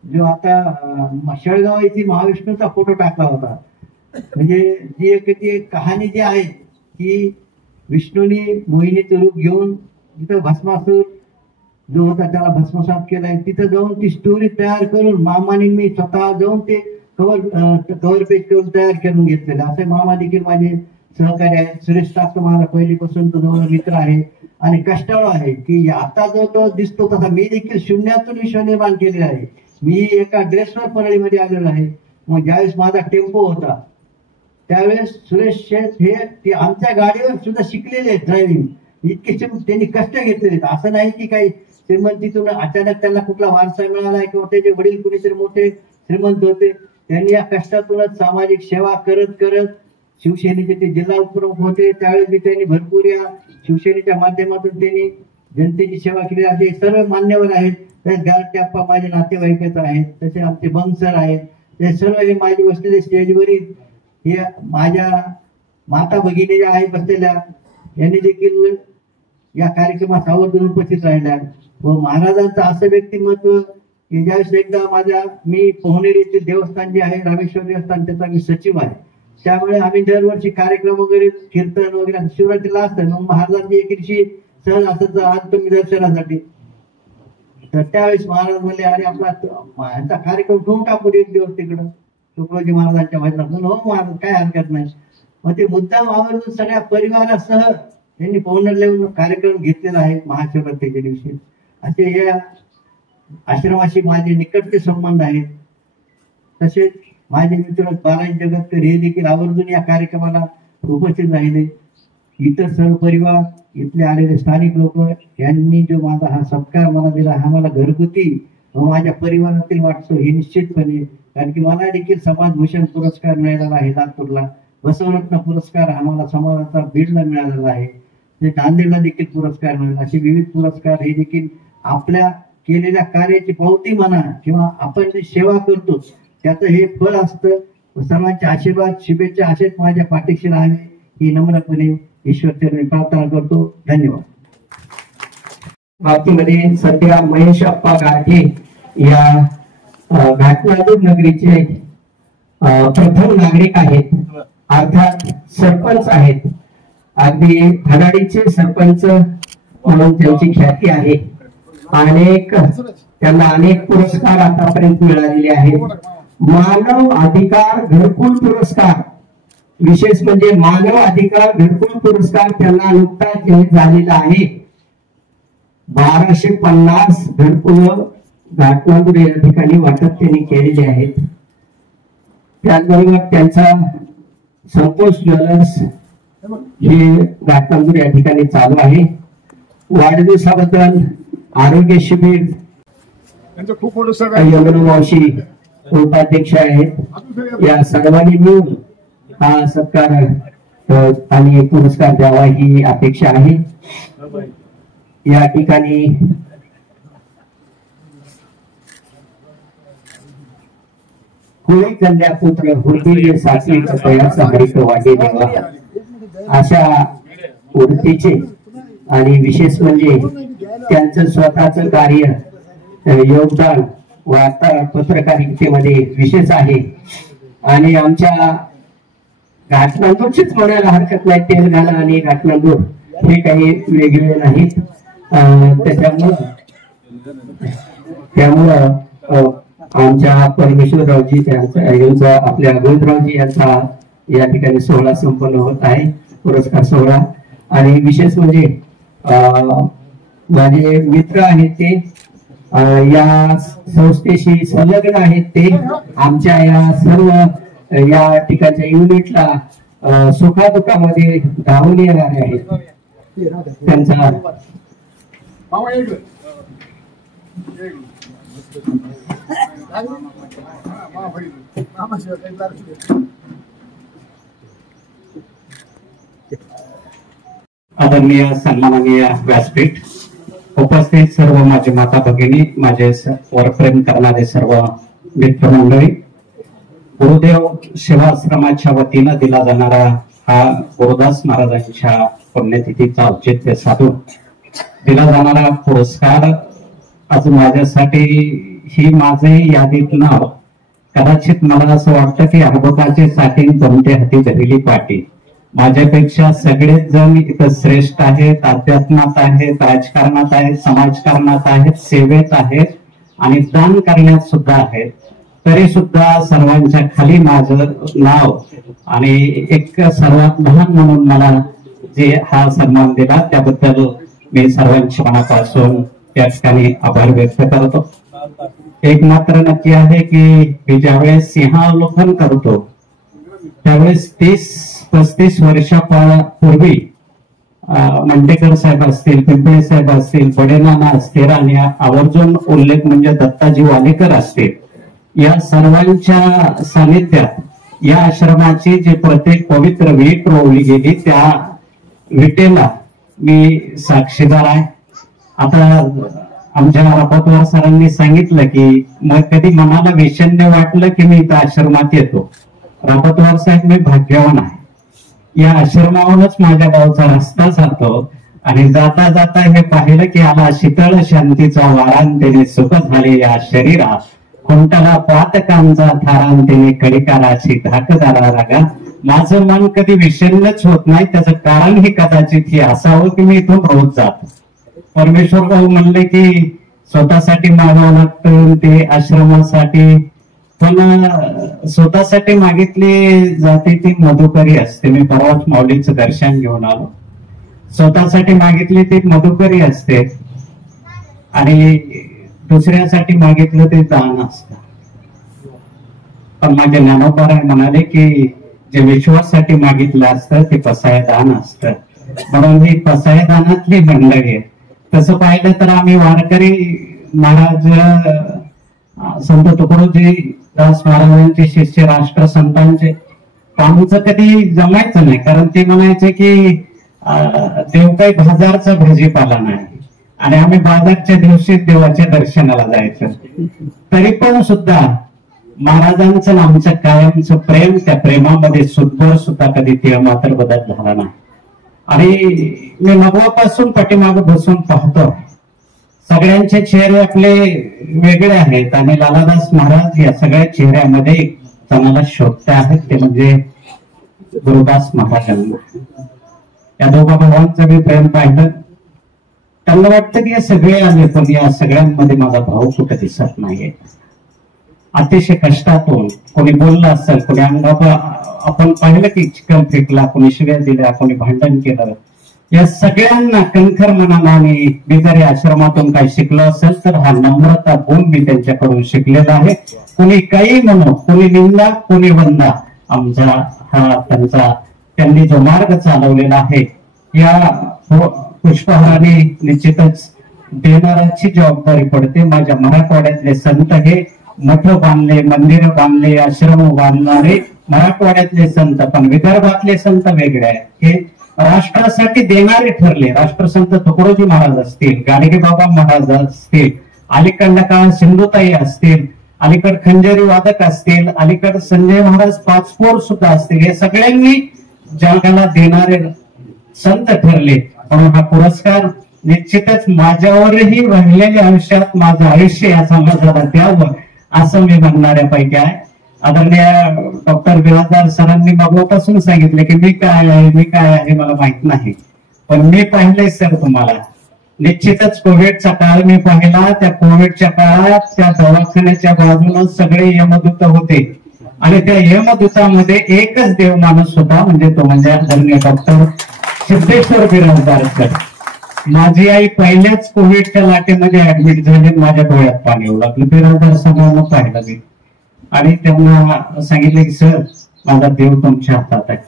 जो आता शेळगाव येथील महाविष्णूचा फोटो टाकला होता. म्हणजे जी एक कहाणी जी आहे की विष्णूने मोहिनीचं रूप घेऊन तिथं भस्मासूर जो होता त्याला भस्मसात केलाय तिथं जाऊन ती स्टोरी तयार करून मामाने मी स्वतः जाऊन ते कव्हर पेज करून तयार करून घेतलेलं. असे मामा देखील माझे सहकारी आहेत. सुरेश टाक मला पहिलीपासून तो जवळ मित्र आहे आणि कष्टाळू आहे की आता जो तो दिसतो तसा मी देखील शून्यातून विश्व निर्माण केलेलं आहे. मी एका ड्रेसवर परळीमध्ये आलेलो आहे. मग ज्यावेळेस माझा टेम्पो होता त्यावेळेस सुरेश शेठ हे ते आमच्या गाडीवर सुद्धा शिकलेले आहेत ड्रायव्हिंग. इतके त्यांनी कष्ट घेतलेले. असं नाही की काही श्रीमंतीतून अचानक त्यांना कुठला वारसा मिळाला किंवा त्याचे वडील कुणीतरी मोठे श्रीमंत होते. त्यांनी या कष्टातूनच सामाजिक सेवा करत करत शिवसेनेचे ते जिल्हा उपप्रमुख होते. त्यावेळेस त्यांनी भरपूर या शिवसेनेच्या माध्यमातून त्यांनी जनतेची सेवा केली. असे सर्व मान्यवर आहेत. तसेच गारट्याप्पा माझे नातेवाईकच आहेत. तसे आमचे बंग सर आहेत. ते सर्व हे माझे बसलेले स्टेजवरील हे माझ्या माता भगिनी ज्या आहेत बसलेल्या यांनी देखील या कार्यक्रमात आवर्जून उपस्थित राहिल्या. व महाराजांचं असं व्यक्तिमत्व की ज्यावेळेस एकदा मी पोहनेर येथील देवस्थान जे आहे रामेश्वर देवस्थान त्याचा मी सचिव आहे. त्यामुळे आम्ही दरवर्षी कार्यक्रम वगैरे कीर्तन वगैरे शिवरात्रीला असतं. मग महाराजांची एक दिवशी सहज असत आज तुम्ही दर्शनासाठी. तर त्यावेळेस महाराज म्हणले अरे आपला यांचा कार्यक्रम ठेवून टाकू एक दिवस तिकडं तुकडोजी महाराजांच्या मैदानात. हो महाराज काय हरकत नाही. मग ते मुद्दाम आवर्जून सगळ्या परिवारासह त्यांनी पौर्णिमेला कार्यक्रम घेतलेला आहे महाशिवरात्रीच्या दिवशी. असे या आश्रमाशी माझे निकटचे संबंध आहेत. तसेच माझे मित्र बालाजी जगतकर हे देखील आवर्जून या कार्यक्रमाला उपस्थित राहिले. इतर सर्व परिवार, इथले आलेले स्थानिक लोक यांनी जो माझा हा सत्कार मला दिला, हा मला घरगुती व माझ्या परिवारातील वाटतो हे निश्चितपणे. कारण की मला देखील समाजभूषण पुरस्कार मिळालेला आहे लातूरला, बसवरत्न पुरस्कार आम्हाला समाजाचा बीडला मिळालेला आहे, ते नांदेडला देखील पुरस्कार मिळाला. असे विविध पुरस्कार हे देखील आपल्या केलेल्या कार्याची पावती म्हणा किंवा आपण जी सेवा करतो त्याचं हे फळ असतं. सर्वांचे आशीर्वाद शुभेच्छा असेच माझ्या पाठीशी राहावे ही नम्रपणे ईश्वरचरणी प्रार्थना करतो. धन्यवाद. बाबतीमध्ये सध्या महेश अप्पा गाठे या घाटनांदूर नगरीचे प्रथम नागरिक आहेत, अर्थात सरपंच आहेत. अगदी धडाडीचे सरपंच म्हणून त्यांची ख्याती आहे. त्यांना अनेक पुरस्कार आतापर्यंत मिळालेले आहेत. मानव अधिकार घरकुल पुरस्कार, विशेष म्हणजे मानव अधिकार घरकुल पुरस्कार त्यांना नुकताच जाहीर झालेला आहे. 1250 घरकुल घाटनांदूर या ठिकाणी वाटप त्यांनी केलेले आहेत. त्याचबरोबर त्यांचा संतोष ज्वेलर्स हे घाटनांदूर या ठिकाणी चालू आहे. वाढदिवसाबद्दल आरोग्य शिबिर यमुना मावशी उपाध्यक्ष आहेत. या सर्वांनी मिळून हा सत्कार आणि पुरस्कार द्यावा ही अपेक्षा आहे. या ठिकाणी कोळी कन्या पुत्र हुर्दिले सासरी तयाचा हरिक वाटे देवा अशा वृत्तीचे आणि विशेष म्हणजे त्यांचं स्वतःचं कार्य योगदान वार्ता पत्रकारितेमध्ये विशेष आहे. आणि आमच्या घाटनांदूरचीच म्हणायला हरकत नाही, तेलंगणा आणि घाटनांदूर हे काही वेगळे नाहीत. त्यामुळं आमच्या परमेश्वररावजी यांचा आपल्या गोविंदरावजी यांचा या ठिकाणी सोहळा संपन्न होत आहे, पुरस्कार सोहळा. आणि विशेष म्हणजे माझे मित्र आहेत ते या संस्थेशी संलग्न आहेत. ते आमच्या या सर्व या ठिकाणच्या युनिटला सुखादुखामध्ये धावून येणारे आहेत. त्यांचा आदरणीय सन्माननीय व्यासपीठ, उपस्थित सर्व माझे माता भगिनी, माझे वर प्रेम करणारे सर्व मित्रमंडळी, गुरुदेव सेवाश्रमाच्या वतीनं दिला जाणारा हा गुरुदास महाराजांच्या पुण्यतिथीचा औचित्य साधून दिला जाणारा पुरस्कार आज माझ्यासाठी ही माझे यादीत नाव, कदाचित मला असं वाटतं की अर्भकाचे साठीन कोणते हाती धरली पाटी. माझ्यापेक्षा सगळेच जण इथं श्रेष्ठ आहेत, अध्यात्मात आहेत, राजकारणात आहेत, समाजकारणात आहेत, सेवेत आहेत आणि दान करण्यात सुद्धा आहेत. तरी सुद्धा सर्वांच्या खाली माझं नाव आणि एक सर्वात लहान म्हणून मला जे हा सन्मान दिला त्याबद्दल मी सर्वांच्या मनापासून त्या ठिकाणी आभार व्यक्त करतो. एक मात्र नक्की आहे की मी ज्यावेळेस सिंहावलोकन करतो त्यावेळेस 30-35 वर्षापूर्वी मंडेकर साहेब असतील, पिंपळे साहेब असतील, बडेनाना असतील आणि आवर्जून उल्लेख म्हणजे दत्ताजी वालेकर असतील, या सर्वांच्या सानिध्यात या आश्रमाची जी प्रत्येक पवित्र वीट रोवली गेली त्या विटेला मी साक्षीदार आहे. आता आमच्या रापातवार सरांनी सांगितलं की मग कधी मनाला विषण्य वाटलं की मी इथं आश्रमात येतो. रापातवार साहेब मी भाग्यवान आहे, या आश्रमावरूनच माझ्या गावचा रस्ता जातो आणि जाता जाता हे पाहिलं की आला शीतळ शांतीचा वारान त्याने सुख झाले या शरीरात, खुंटाला पातकांचा थारान त्याने कडिकाराची धाकदारा रागा. माझं मन कधी विषण्णच होत नाही. त्याचं कारण हे कदाचित हे असावं की मी इथून रोज जातो. परमेश्वर भाऊ म्हणले की स्वतःसाठी मागावं लागतं, ते आश्रमासाठी पण स्वतःसाठी मागितली जाते ती मधुकरी असते. मी परवाच माऊलीचं दर्शन घेऊन आलो. स्वतःसाठी मागितली ती मधुकरी असते आणि दुसऱ्यासाठी मागितलं ते दान असतं. पण माझे ज्ञानोबा म्हणाले की जे विश्वासाठी मागितलं असतं ते पसाय दान असतं. म्हणून ही पसाय दानातली मंडळी आहे. तसं पाहिलं तर आम्ही वारकरी महाराज संत तुकडोजी दास महाराजांचे शिष्य राष्ट्रसंतांचे आमचं कधी जमायचं नाही. कारण ते म्हणायचे की देव काही बाजारचा भाजीपाला नाही आणि आम्ही बाजारच्या दिवशी देवाच्या दर्शनाला जायचं. तरी पण सुद्धा महाराजांचं आमचं कायमचं प्रेम, त्या प्रेमामध्ये सुद्धा कधी ते मात्र बदल झाला नाही. आणि मी मगवापासून पाठीमागे बसून पाहतो सगळ्यांचे चेहरे आपले वेगळे आहेत आणि लालादास महाराज या सगळ्या चेहऱ्यामध्ये जणाला शोधते आहेत, ते म्हणजे गुरुदास महाराजांना. या दोघा भावांचं मी प्रेम पाहिलं. त्यांना वाटतं की हे सगळे आले पण या सगळ्यांमध्ये माझा भाऊ कुठे दिसत नाहीये. अतिशय कष्टातून कोणी बोललं असेल, कोणी अंगावर आपण पाहिलं की चिकन फेकला, कोणी शिव्या दिल्या, कोणी भांडण केलं. या सगळ्यांना कणखर मनानं आणि मी जरी आश्रमातून काही शिकलो असेल तर हा नम्रता गुण मी त्यांच्याकडून शिकलेला आहे. कोणी काही म्हणू, कोणी निंदा, कोणी वंदा, आमचा हा त्यांनी जो मार्ग चालवलेला आहे या पुष्पहाराने निश्चितच देणाऱ्याची जबाबदारी पडते. माझ्या मराठवाड्यातले संत हे मठ बांधले, मंदिर बांधले, आश्रम बांधणारे मराठवाड्यातले संत, पण विदर्भातले संत वेगळे आहेत. हे राष्ट्रासाठी देणारे ठरले. राष्ट्रसंत तुकडोजी महाराज असतील, गाडगे बाबा महाराज असतील, अलीकडल्या काळात सिंधुताई असतील, अलीकड खंजेरी वादक असतील, अलीकड संजय महाराज पाचपोर सुद्धा असतील. हे सगळ्यांनी जगाला देणारे संत ठरले. म्हणून हा पुरस्कार निश्चितच माझ्यावरही राहिलेल्या आयुष्यात माझं आयुष्य या समाजाला द्यावं असं मी म्हणणाऱ्यापैकी आहे. आदरणीय डॉक्टर बिराजदार सरांनी मागोपासून सांगितले की मी काय आहे मला माहित नाही, पण मी पाहिलंय सर तुम्हाला. निश्चितच कोविडचा काळ मी पाहिला. त्या कोविडच्या काळात त्या दवाखान्याच्या बाजूला सगळे यमदूत होते आणि त्या यमदूतामध्ये एकच देव माणूस होता, म्हणजे तो म्हणजे आदरणीय डॉक्टर सिद्धेश्वर बिराजदार सर. माझी आई पहिल्याच कोविडच्या लाटेमध्ये ऍडमिट झाली. माझ्या डोळ्यात पाणी येऊ लागलं. बिराजदार सगळ्यांना पाहिलं मी आणि त्यांना सांगितलं की सर माझा देव तुमच्या हातात आहे.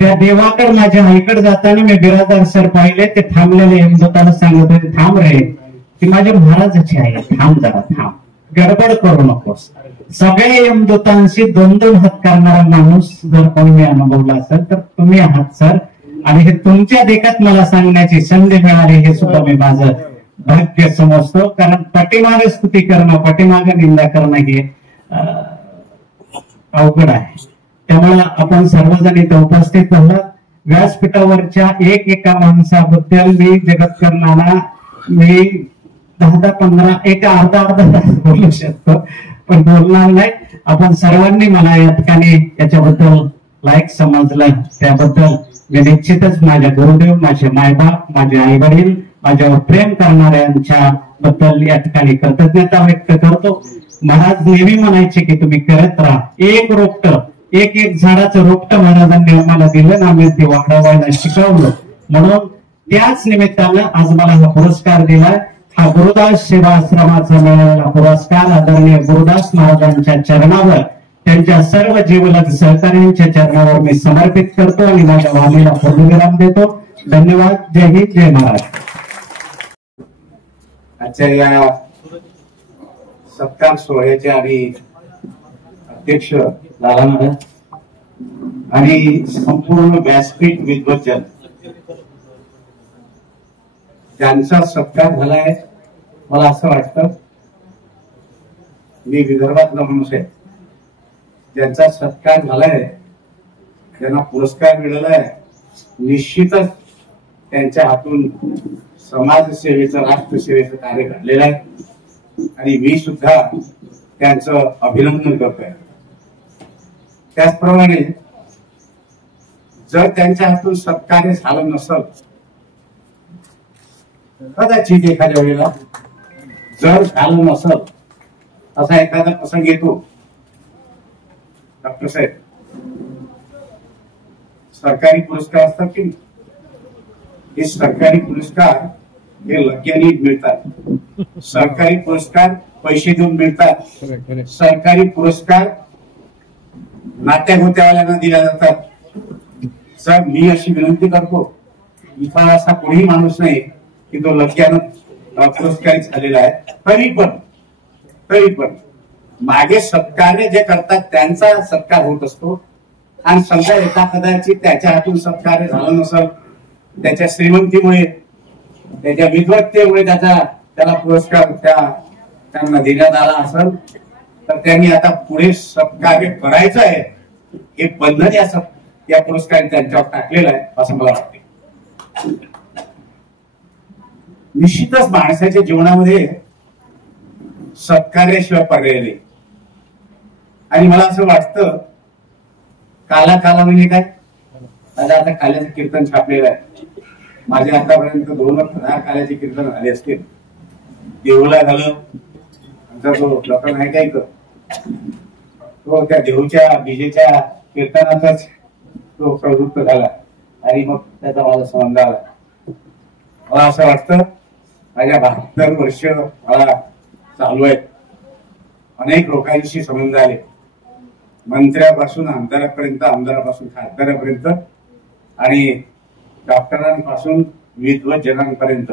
त्या देवाकडे माझ्या आईकडे जाताना मी बिराजदार सर पाहिले. ते थांबलेले यमदूताला सांगत होते थांब रे, ती माझ्या महाराजाची आहे, थांब जरा थांब, गडबड करू नकोस. सगळ्या यमदूतांशी 2-2 हात करणारा माणूस जर कोणी मी अनुभवला असेल तर तुम्ही आहात सर. आणि हे तुमच्या देखत मला सांगण्याची संधी मिळाली हे सुद्धा मी माझं भाग्य समजतो. कारण पाठीमागे स्तुती करणं, पाठीमागे निंदा करणं हे अवघड आहे. त्यामुळे आपण सर्वजण इथं उपस्थित आहात. व्यासपीठावरच्या एका माणसाबद्दल मी जगतकरणाला मी 10-15 अर्धा तास बोलू शकतो, पण बोलणार नाही. आपण सर्वांनी मला या ठिकाणी याच्याबद्दल लाईक समजलं त्याबद्दल मी निश्चितच माझ्या गुरुदेव, माझे मायबाप, माझे आई वडील, माझ्यावर प्रेम करणाऱ्यांच्या बद्दल या ठिकाणी कृतज्ञता व्यक्त करतो. महाराज नेहमी म्हणायचे की तुम्ही करत राहा. एक रोपट, एक झाडाचं रोपट महाराजांनी आम्हाला दिलं ना, आम्ही ते वाढवायला शिकवलं. म्हणून त्याच निमित्तानं आज मला हा पुरस्कार दिलाय. हा गुरुदास सेवा आश्रमाचा मिळालेला पुरस्कार आदरणीय गुरुदास महाराजांच्या चरणावर, त्यांच्या सर्व जीवलग सहकार्यांच्या चरणावर मी समर्पित करतो आणि माझ्या वाणीला पूर्णविराम देतो. धन्यवाद. जय हिंद, जय महाराष्ट्र. आजच्या या सत्कार सोहळ्याचे आणि अध्यक्ष लाला महाराज आणि संपूर्ण व्यासपीठ विद्वज्जन त्यांचा सत्कार झालाय. मला असं वाटतं मी विदर्भातला माणूस आहे, ज्यांचा सत्कार झालाय, ज्यांना पुरस्कार मिळालाय, निश्चितच त्यांच्या हातून समाजसेवेचं, राष्ट्रसेवेचं कार्य घडलेलं आहे आणि मी सुद्धा त्यांचं अभिनंदन करतोय. त्याचप्रमाणे जर त्यांच्या हातून सत्कार्य झालं नसल, कदाचित एखाद्या वेळेला जर झालं नसल, असा एखादा प्रसंग येतो डॉक्टर साहेब, सरकारी पुरस्कार असतात की हे सरकारी पुरस्कार हे लग्याने मिळतात. सरकारी पुरस्कार पैसे देऊन मिळतात. सरकारी पुरस्कार नाट्य होत्यावाल्यांना दिल्या जातात. सर, मी अशी विनंती करतो, इथं असा कोणीही माणूस नाही की तो लग्यानं पुरस्कारित झालेला आहे. तरी पण मागे सत्कार्य जे करतात त्यांचा सत्कार होत असतो. आणि समजा एका कदाचित त्याच्या हातून सत्कार्य झालं नसेल, त्याच्या श्रीमंतीमुळे, त्याच्या विद्वत्तेमुळे त्याला पुरस्कार त्यांना देण्यात आला असेल, तर त्यांनी आता पुढे सत्कार्य करायचं आहे हे बंधन या पुरस्काराने त्यांच्यावर टाकलेलं आहे असं मला वाटते. निश्चितच माणसाच्या जीवनामध्ये सत्कार्याशिवाय पर्याय नाही. आणि मला असं वाटतं, काला म्हणजे काय, माझ्या आता काल्याचं कीर्तन छापलेलं आहे. माझे आतापर्यंत 2,000 काल्याचे कीर्तन झाले असतील. देऊला झालं, आमचा जो डॉक्टर नाही काय तो त्या देऊच्या बीजेच्या कीर्तनाचाच तो प्रवृत्त झाला आणि मग त्याचा माझा संबंध आला. मला असं वाटतं, माझ्या 72 वर्ष मला चालू आहेत. अनेक लोकांशी संबंध आले, मंत्र्यापासून आमदारापर्यंत, आमदारापासून खासदारापर्यंत आणि डॉक्टरांपासून विद्वज्जनांपर्यंत.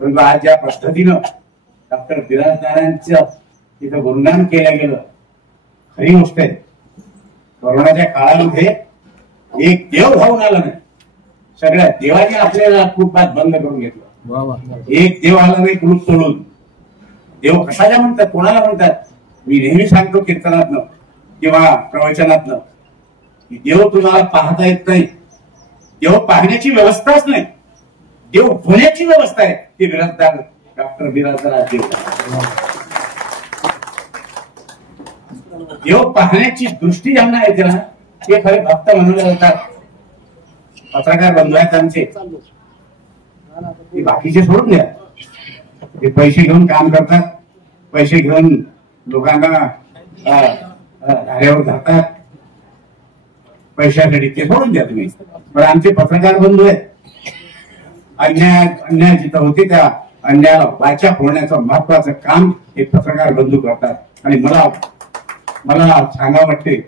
परंतु आज ज्या पद्धतीनं डॉक्टर बिराजदारांचं तिथं गुणगान केलं गेलं, खरी गोष्ट आहे. कोरोनाच्या काळामध्ये एक देव धावून आला नाही. सगळ्या देवाने आपल्याला कुलपात बंद करून घेतलं. एक देव आला नाही कुलूप तोडून. देव कशाला म्हणतात, कोणाला म्हणतात? मी नेहमी सांगतो कीर्तनातनं किंवा प्रवचनातनं, देव तुम्हाला पाहता येत नाही. देव पाहण्याची व्यवस्थाच नाही, देव होण्याची व्यवस्था आहे. ते बिराजदार, डॉक्टर बिराजदार देव. देव पाहण्याची दृष्टी ज्यांना येते ना, ते खरे भक्त म्हणले जातात. पत्रकार बंधू आहेत आमचे, ते बाकीचे सोडून द्या. ते पैसे घेऊन काम करतात, पैसे घेऊन लोकांना धाऱ्यावर धरतात पैशासाठी, ते सोडून द्या तुम्ही. पण आमचे पत्रकार बंधू आहेत, अन्याय जिथं होते त्या अन्यायाला वाचा फोडण्याचं महत्वाचं काम हे पत्रकार बंधू करतात. आणि मला सांगा वाटते,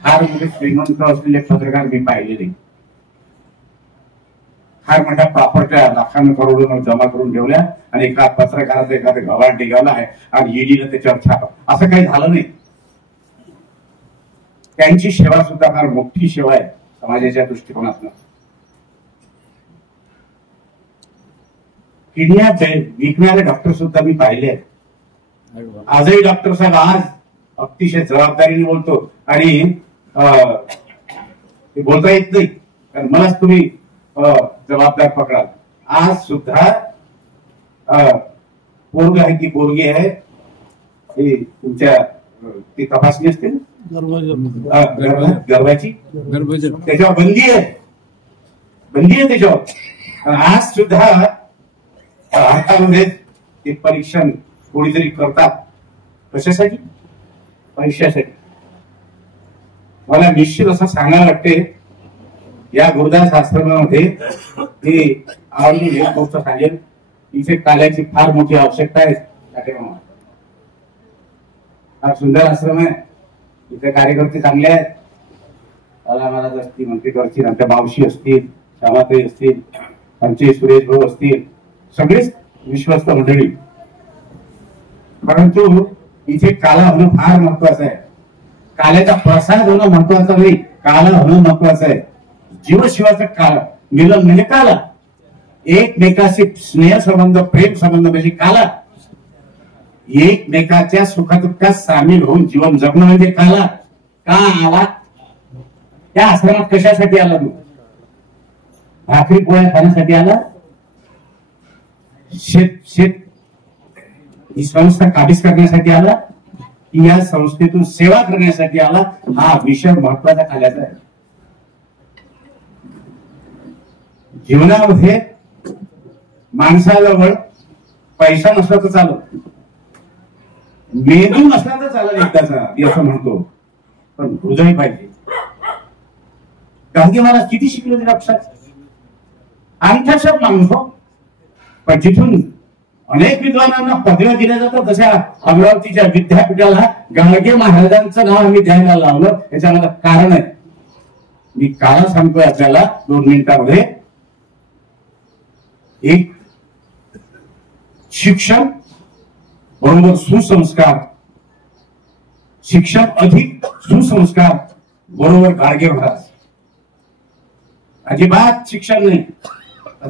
फार मोठे श्रीमंत असलेले पत्रकार मी पाहिले नाही. फार मोठ्या प्रॉपर्ट्या लाखांना करोडोनं जमा करून ठेवल्या आणि एका पत्रकाराचा एखादा गव्हाण टिकावला आहे आणि ईडीनं त्याच्यावर छापा, असं काही झालं नाही. त्यांची सेवा सुद्धा फार मोठी सेवा आहे समाजाच्या दृष्टिकोनातून. किडन्या विकणारे डॉक्टर सुद्धा मी पाहिले आहेत. आजही डॉक्टर साहेब आज अतिशय जबाबदारीने बोलतो आणि बोलता येत नाही, कारण मलाच तुम्ही जबाबदार पकडा. आज सुद्धा पोरग आहे की पोरगी आहे, तुमच्या ती तपासणी असते ना गर्भाची, त्याच्यावर बंदी आहे त्याच्यावर. आज सुद्धा भारतामध्ये ते परीक्षण कोणीतरी करतात. कशासाठी? पैशासाठी. मला निश्चित असं सांगायला वाटते, या गुरुदास आश्रमामध्ये ते आवडली एक गोष्ट सांगेल, इथे काल्याची फार मोठी आवश्यकता आहे. फार सुंदर आश्रम आहे, इथे कार्यकर्ते चांगले आहेत. महाराज असतील, मंत्रीकडची आमच्या मावशी असतील, श्यामाताई असतील, आमचे सुरेश भाऊ असतील, सगळेच विश्वस्त मंडळी. परंतु इथे काला होणं फार महत्वाचं आहे. काल्याचा प्रसाद होणं महत्वाचं नाही, काला होणं महत्वाचं आहे. जीवशिवाचं काला मिलन म्हणजे काला. एकमेकाशी स्नेह संबंध, प्रेम संबंध म्हणजे काला. एकमेकाच्या सुखदुःखात सामील होऊन जीवन जगणं म्हणजे काला. का आला? त्या आश्रमात कशासाठी आला तू? भाकरी पोळ्या खाण्यासाठी आला? शेत ही संस्था काबीज करण्यासाठी आला की या संस्थेतून सेवा करण्यासाठी आला? हा विषय महत्वाचा काल्याचा आहे. जीवनामध्ये माणसाजवळ पैसा नसला तर चालत, मेंदू नसला तर चालत एकदाचा, मी असं म्हणतो. पण हृदय पाहिजे. गांधी महाराज किती शिकले लक्षात, अंगठा माणूस हो, पण जिथून अनेक विद्वानांना पदव्या दिल्या जातात तशा अमरावतीच्या विद्यापीठाला गाडगे महाराजांचं नाव आम्ही द्यायला लावलं. याच्यामध्ये कारण आहे, मी कारण सांगतोय आपल्याला 2 मिनिटांमध्ये. एक, शिक्षण बरोबर सुसंस्कार, शिक्षण अधिक सुसंस्कार बरोबर गाडगे महाराज. अजिबात शिक्षण नाही,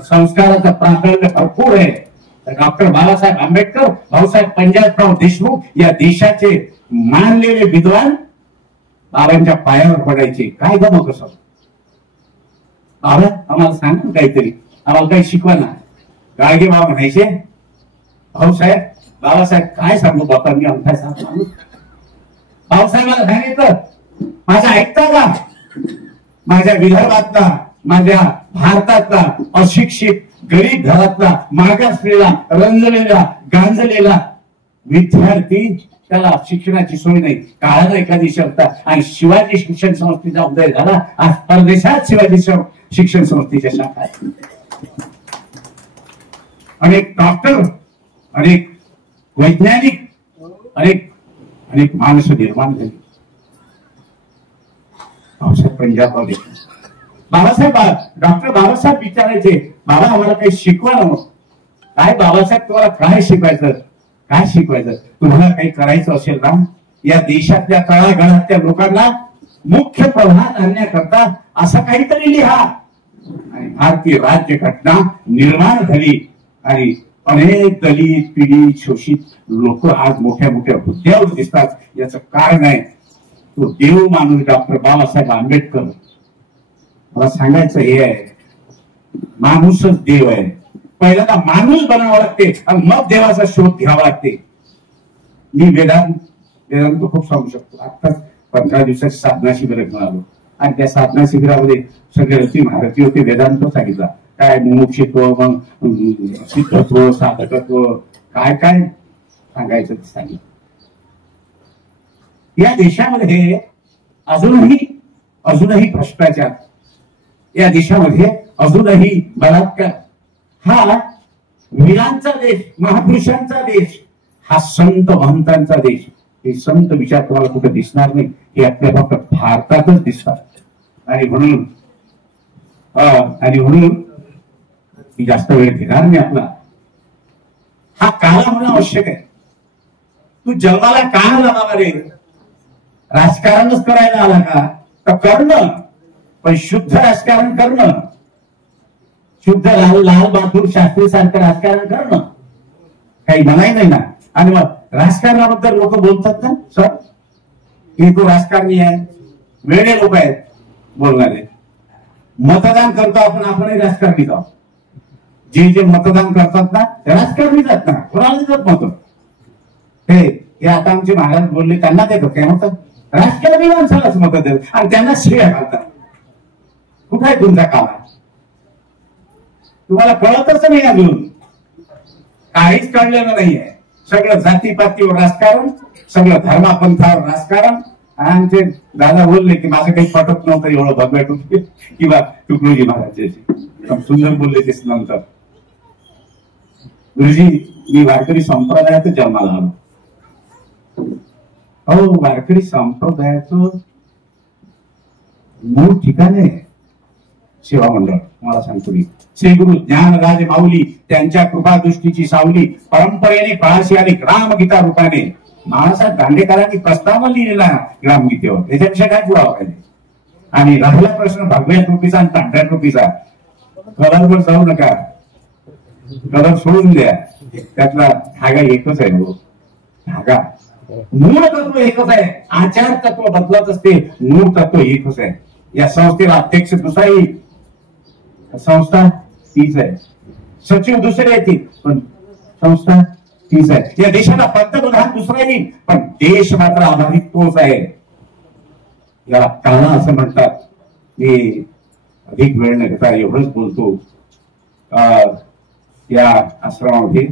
संस्काराचा प्राकल्य भरपूर आहे. डॉक्टर बाबासाहेब आंबेडकर, भाऊसाहेब पंजाबराव देशमुख या देशाचे मानलेले विद्वान बाबांच्या पायावर पडायचे. काय गम कसं बाबा आम्हाला सांगा काहीतरी, आम्हाला काही शिकवा ना. गाडगे बाबा म्हणायचे, भाऊसाहेब बाबासाहेब काय सांगू बाबा, मी अंगठा सांगू. भाऊसाहेबांना सांगितलं, माझं ऐकता का, माझ्या विदर्भातला, माझ्या भारतातला अशिक्षित गरीब घरातला मागासलेला रंजलेला गांजलेला विद्यार्थी, त्याला शिक्षणाची सोय नाही. काळाला एखादी शब्द आणि शिवाजी शिक्षण संस्थेचा उदय झाला. आज परदेशात शिवाजी शिक्षण संस्थेच्या शाखा आहेत. अनेक डॉक्टर, अनेक वैज्ञानिक, अनेक माणसं निर्माण झाली. भाऊसाहेब पंजाबराव देशमुख, बाबासाहेब डॉक्टर बाबासाहेब विचारायचे, बाबा आम्हाला काही शिकवा ना. काय बाबासाहेब तुम्हाला काय शिकवायचं, काय शिकवायचं, तुम्हाला काही करायचं असेल ना, या देशातल्या तळागाळातल्या लोकांना मुख्य प्रवाहात आणण्याकरता असं काहीतरी लिहा. आणि भारतीय राज्यघटना निर्माण झाली आणि अनेक दलित पीडित शोषित लोक आज मोठ्या मोठ्या हुद्द्यावर दिसतात. याचं कारण आहे तो देव माणूस डॉक्टर बाबासाहेब आंबेडकर. मला सांगायचं हे आहे, माणूसच देव आहे. पहिल्यांदा माणूस बनावं लागते आणि मग देवाचा शोध घ्यावा लागते. मी वेदांत खूप सांगू शकतो. आत्ताच 15 दिवसाची साधना शिबिर घेऊन आलो आणि त्या साधना शिबिरामध्ये सगळे रची महारथी होते. वेदांत सांगितला, काय मुमुक्षित्व, मग सिद्धत्व, साधकत्व, काय काय सांगायचं ते सांगितलं. या देशामध्ये अजूनही भ्रष्टाचार, या देशामध्ये अजूनही बलात्कार. हा वीरांचा देश, महापुरुषांचा देश, हा संत महंतांचा देश. हे संत विचार तुम्हाला कुठे दिसणार नाही, हे आपल्या फक्त भारतातच दिसतात. आणि म्हणून मी जास्त वेळ घेणार नाही आपला. हा काला होणं आवश्यक आहे. तू जन्माला का आला रे, राजकारणच करायला आला का, तर करणं, पण शुद्ध राजकारण करणं, शुद्ध लाल बहादूर शास्त्री सारखं राजकारण करणं काही मनाई नाही ना. आणि मग राजकारणाबद्दल लोक बोलतात ना, सर हे तो राजकारणी आहे, वेळे लोक आहेत बोलणारे. मतदान करतो आपणही राजकारणी आहोत. जे मतदान करतात ना ते राजकारणी जात ना, कोणाला देतात मत. हे आता आमचे महाराज बोलले, त्यांना देतात काय म्हणतात, राजकारणी माणसालाच मत देतात आणि त्यांना शिव्या घालतात. कुठे आहे तुमचा काला, तुम्हाला कळतच नाही अजून, काहीच कळलेलं नाहीये. सगळं जातीपातीवर राजकारण, सगळं धर्मापंथावर राजकारण. आमचे दादा बोलले की माझं काही पटत नव्हतं एवढं भगव्या टुकडी किंवा तुकडोजी महाराजांची, सुंदर बोलले तेच नंतर. गुरुजी, मी वारकरी संप्रदायात जन्माला आलो. हो, वारकरी संप्रदायाचं मूळ ठिकाण आहे सेवा मंडळ. मला सांगतो मी, श्री गुरु ज्ञानराज माऊली त्यांच्या कृपादृष्टीची सावली परंपरेने पळाशी आणि ग्रामगीता रूपाने बाळासाहेब दांडेकरांनी प्रस्ताव लिहिलेला ग्रामगीतेवर. त्याच्यापेक्षा काय पुरावा पाहिजे. आणि राहिला प्रश्न भगव्या टोपीचा आणि पांढऱ्या टोपीचा, कलरवर जाऊ नका, कलर सोडून द्या. त्यातला धागा एकच आहे. धागा मूळ तत्व एकच आहे. आचार तत्व बदलत असते, मूळ तत्व एकच आहे. या संस्थेला अध्यक्ष दुसराही, संस्था तीच आहे, सचिव दुसरे येतील पण संस्था तीच आहे. या देशाला पंतप्रधान दुसरा येईल पण देश मात्र आधारित तोच आहे. याला काळा असं म्हणतात. मी अधिक वेळ न घेता एवढंच बोलतो. या आश्रमामध्ये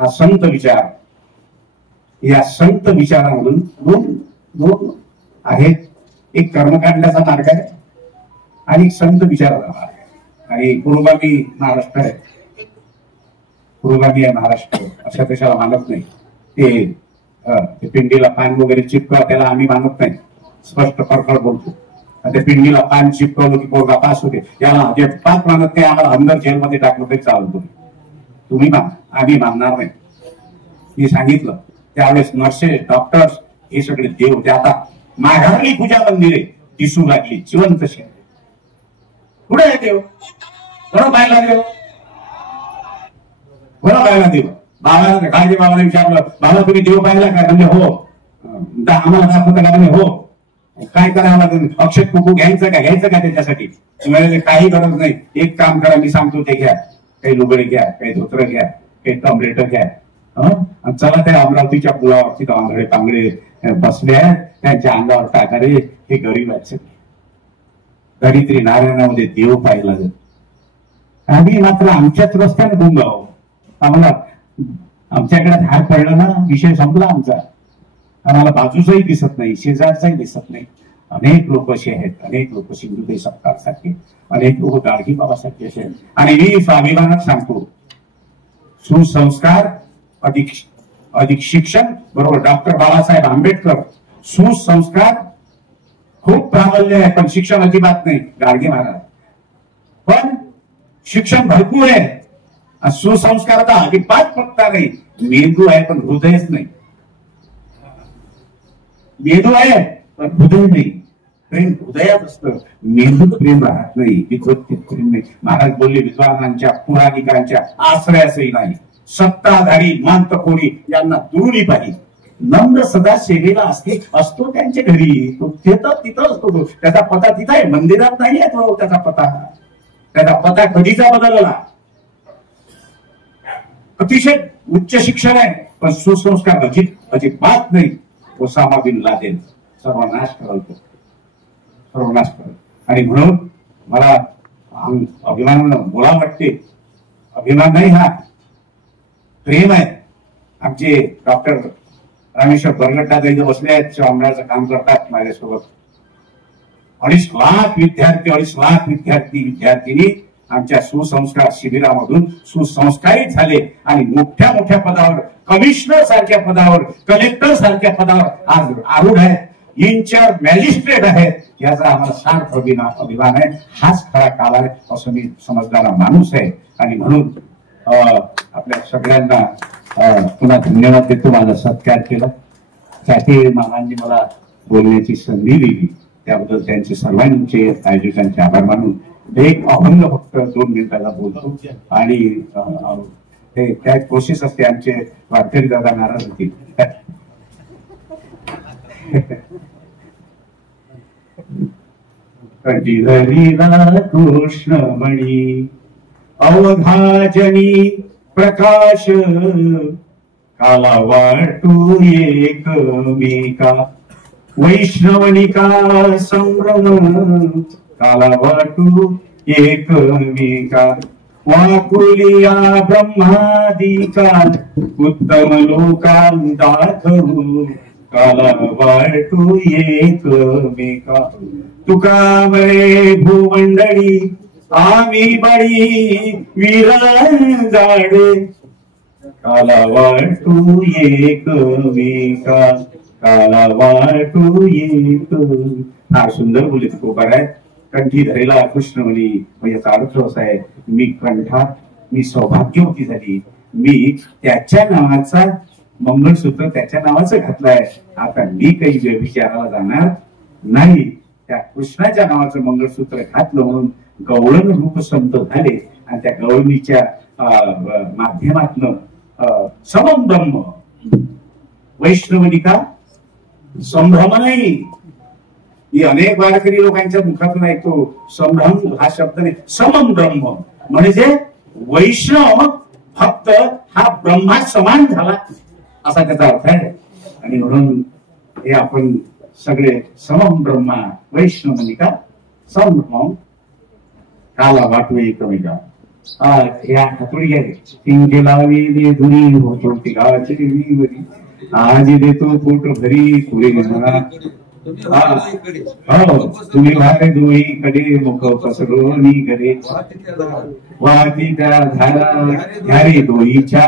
हा संत विचार, या संत विचारामधून दोन आहेत एक कर्मकांडाचा मार्ग आहे आणि एक संत विचाराचा मार्ग आहे. आणि पुरोगामी महाराष्ट्र आहे, पुरोगामी आहे महाराष्ट्र, अशा कशाला मानत नाही. ते पिंडीला पान वगैरे चिपकवा त्याला आम्ही मानत नाही, स्पष्ट फरफड बोलतो. त्या पिंडीला पान चिपकवलं की पोरगा पास होते, याला अजिबात मानत नाही. आम्हाला अंदर जेलमध्ये टाकलं तरी चालतो. तुम्ही मान, आम्ही मानणार नाही. मी सांगितलं त्यावेळेस नर्सेस, डॉक्टर्स हे सगळे देव होते. आता माघारली पूजा मंदिरे दिसू लागली जिवंत शेत. कुठे आहे देव? बरं पाहिला देव, बरं पाहिला देव. बाबाला काळजी बाबाला विचारलं, बाबा तुम्ही देव पाहिला का? म्हणजे हो. आम्हाला दाखवतं का? म्हणजे हो. काय करावं लागेल? अक्षय कुकू घ्यायचं का त्याच्यासाठी? काही गरज नाही, एक काम करा, मी सांगतो ते घ्या. काही लुगडे घ्या, काही धोत्र घ्या, काही टमरेटर घ्या. चला त्या अमरावतीच्या पुलावरती आंधळे तांगडे बसले आहेत, त्यांच्या अंगावर टाका रे. हे गरीब आहेत, दरिद्री नारायणामध्ये देव पाहिला जात. आम्ही मात्र आमच्याच रस्त्याने गुंग आहोत. आम्हाला आमच्याकडे धार पडला ना, विषय संपला आमचा. आम्हाला बाजूचाही दिसत नाही, शेजारचाही दिसत नाही. अनेक लोक असे आहेत, अनेक लोक सिंधुताई सपकाळ सारखे, अनेक लोक गाडगी बाबासारखे असे आहेत. आणि मी स्वाभिमानात सांगतो, सुसंस्कार अधिक शिक्षण बरोबर डॉक्टर बाबासाहेब आंबेडकर. सुसंस्कार खूप प्राबल्य आहे, पण शिक्षण अजिबात नाही. गाडगे महाराज पण शिक्षण भरपूर आहे, सुसंस्काराचा अजिबात पत्ता नाही. मेंदू आहे पण हृदयच नाही. मेंदू आहे पण हृदय नाही. प्रेम हृदयात असतं, मेंदूत प्रेम राहत नाही, विद्वत्तेत प्रेम नाही. महाराज बोलले, विद्वानांच्या पुराणिकांच्या आश्रयासही नाही. सत्ताधारी मांतखोरी यांना दुरुनी पाहिजे. नंद सदा सेवेला असतो त्यांच्या घरी. तो तिथं असतो तो. त्याचा पता तिथं आहे, मंदिरात नाही आहे तो. त्याचा पता कधीचा बदलला. अतिशय उच्च शिक्षण आहे पण सुसंस्कार अजिबात नाही. ओसामा बिन लादेन सर्वनाश करतो, सर्वनाश करतो. आणि म्हणून मला अभिमानानं बोला वाटते. अभिमान नाही, हा प्रेम आहे. आमचे डॉक्टर रामेश्वर बरगट्टा इथे बसले आहेत, स्वामराचं काम करतात माझ्यासोबत. 2.5 लाख विद्यार्थी विद्यार्थिनी आमच्या सुसंस्कार शिबिरामधून सुसंस्कारित झाले आणि मोठ्या मोठ्या पदावर, कमिशनर सारख्या पदावर, कलेक्टर सारख्या पदावर आज आरूढ आहेत. इन्चार्ज मॅजिस्ट्रेट आहेत. याचा आम्हाला सार्थ अभिमान आहे. हाच खरा काल आहे असं मी समजणारा माणूस आहे. आणि म्हणून आपल्या सगळ्यांना पुन्हा धन्यवाद देतो. माझा सत्कार केला त्यासाठी महाराजांनी मला बोलण्याची संधी दिली, त्याबद्दल त्यांचे सर्वांचे आयोजकांचे आभार मानून एक अभंग फक्त 2 मिनिटाला बोलतो. आणि ते काय प्रोसेस असते. आमचे वारकरी दादा नाराज होतील. कटिधरीला कृष्णमणी अवघाजनी प्रकाश काला वाटू एकमेका वैष्णवनिका संभ्रम काला वाटू एकमेका वाकुलिया ब्रह्मादिका उत्तम लोकां दाखवू काला वाटू एकमेका तुका मरे भूमंडळी आम्ही बडी विराजाडे काला वाटू एकमेका काला वाटू एक. फार सुंदर बोलले तुकोबार आहे. कंठी धरेला कृष्णमणी. याचा अर्थ असा आहे, मी कंठात मी सौभाग्यवती झाली. मी त्याच्या नावाचा मंगळसूत्र त्याच्या नावाचं घातलंय. आता मी काही व्यभिचाराला जाणार नाही. त्या कृष्णाच्या नावाचं मंगळसूत्र घातलं म्हणून गवळण रूप संत झाले आणि त्या गवळणीच्या माध्यमातनं समम ब्रह्म वैष्णवनिका संभ्रम नाही. ही अनेक वारकरी लोकांच्या मुखातून ऐकतो. संभ्रम हा शब्द नाही, समम ब्रह्म म्हणजे वैष्णव भक्त हा ब्रह्मा समान झाला असा त्याचा अर्थ आहे. आणि म्हणून हे आपण सगळे समम ब्रह्मा वैष्णवनिका संभ्रम काला वाटू एकमेका. या हातोडी घ्या. तिंगे लावी धुनी होतो तिघाची आज देतो पोट भरी पुरे म्हणा हो तुम्ही वारे दोईकडे मुख पसरून इकडे वाहती त्या धारा ह्या रे दोईच्या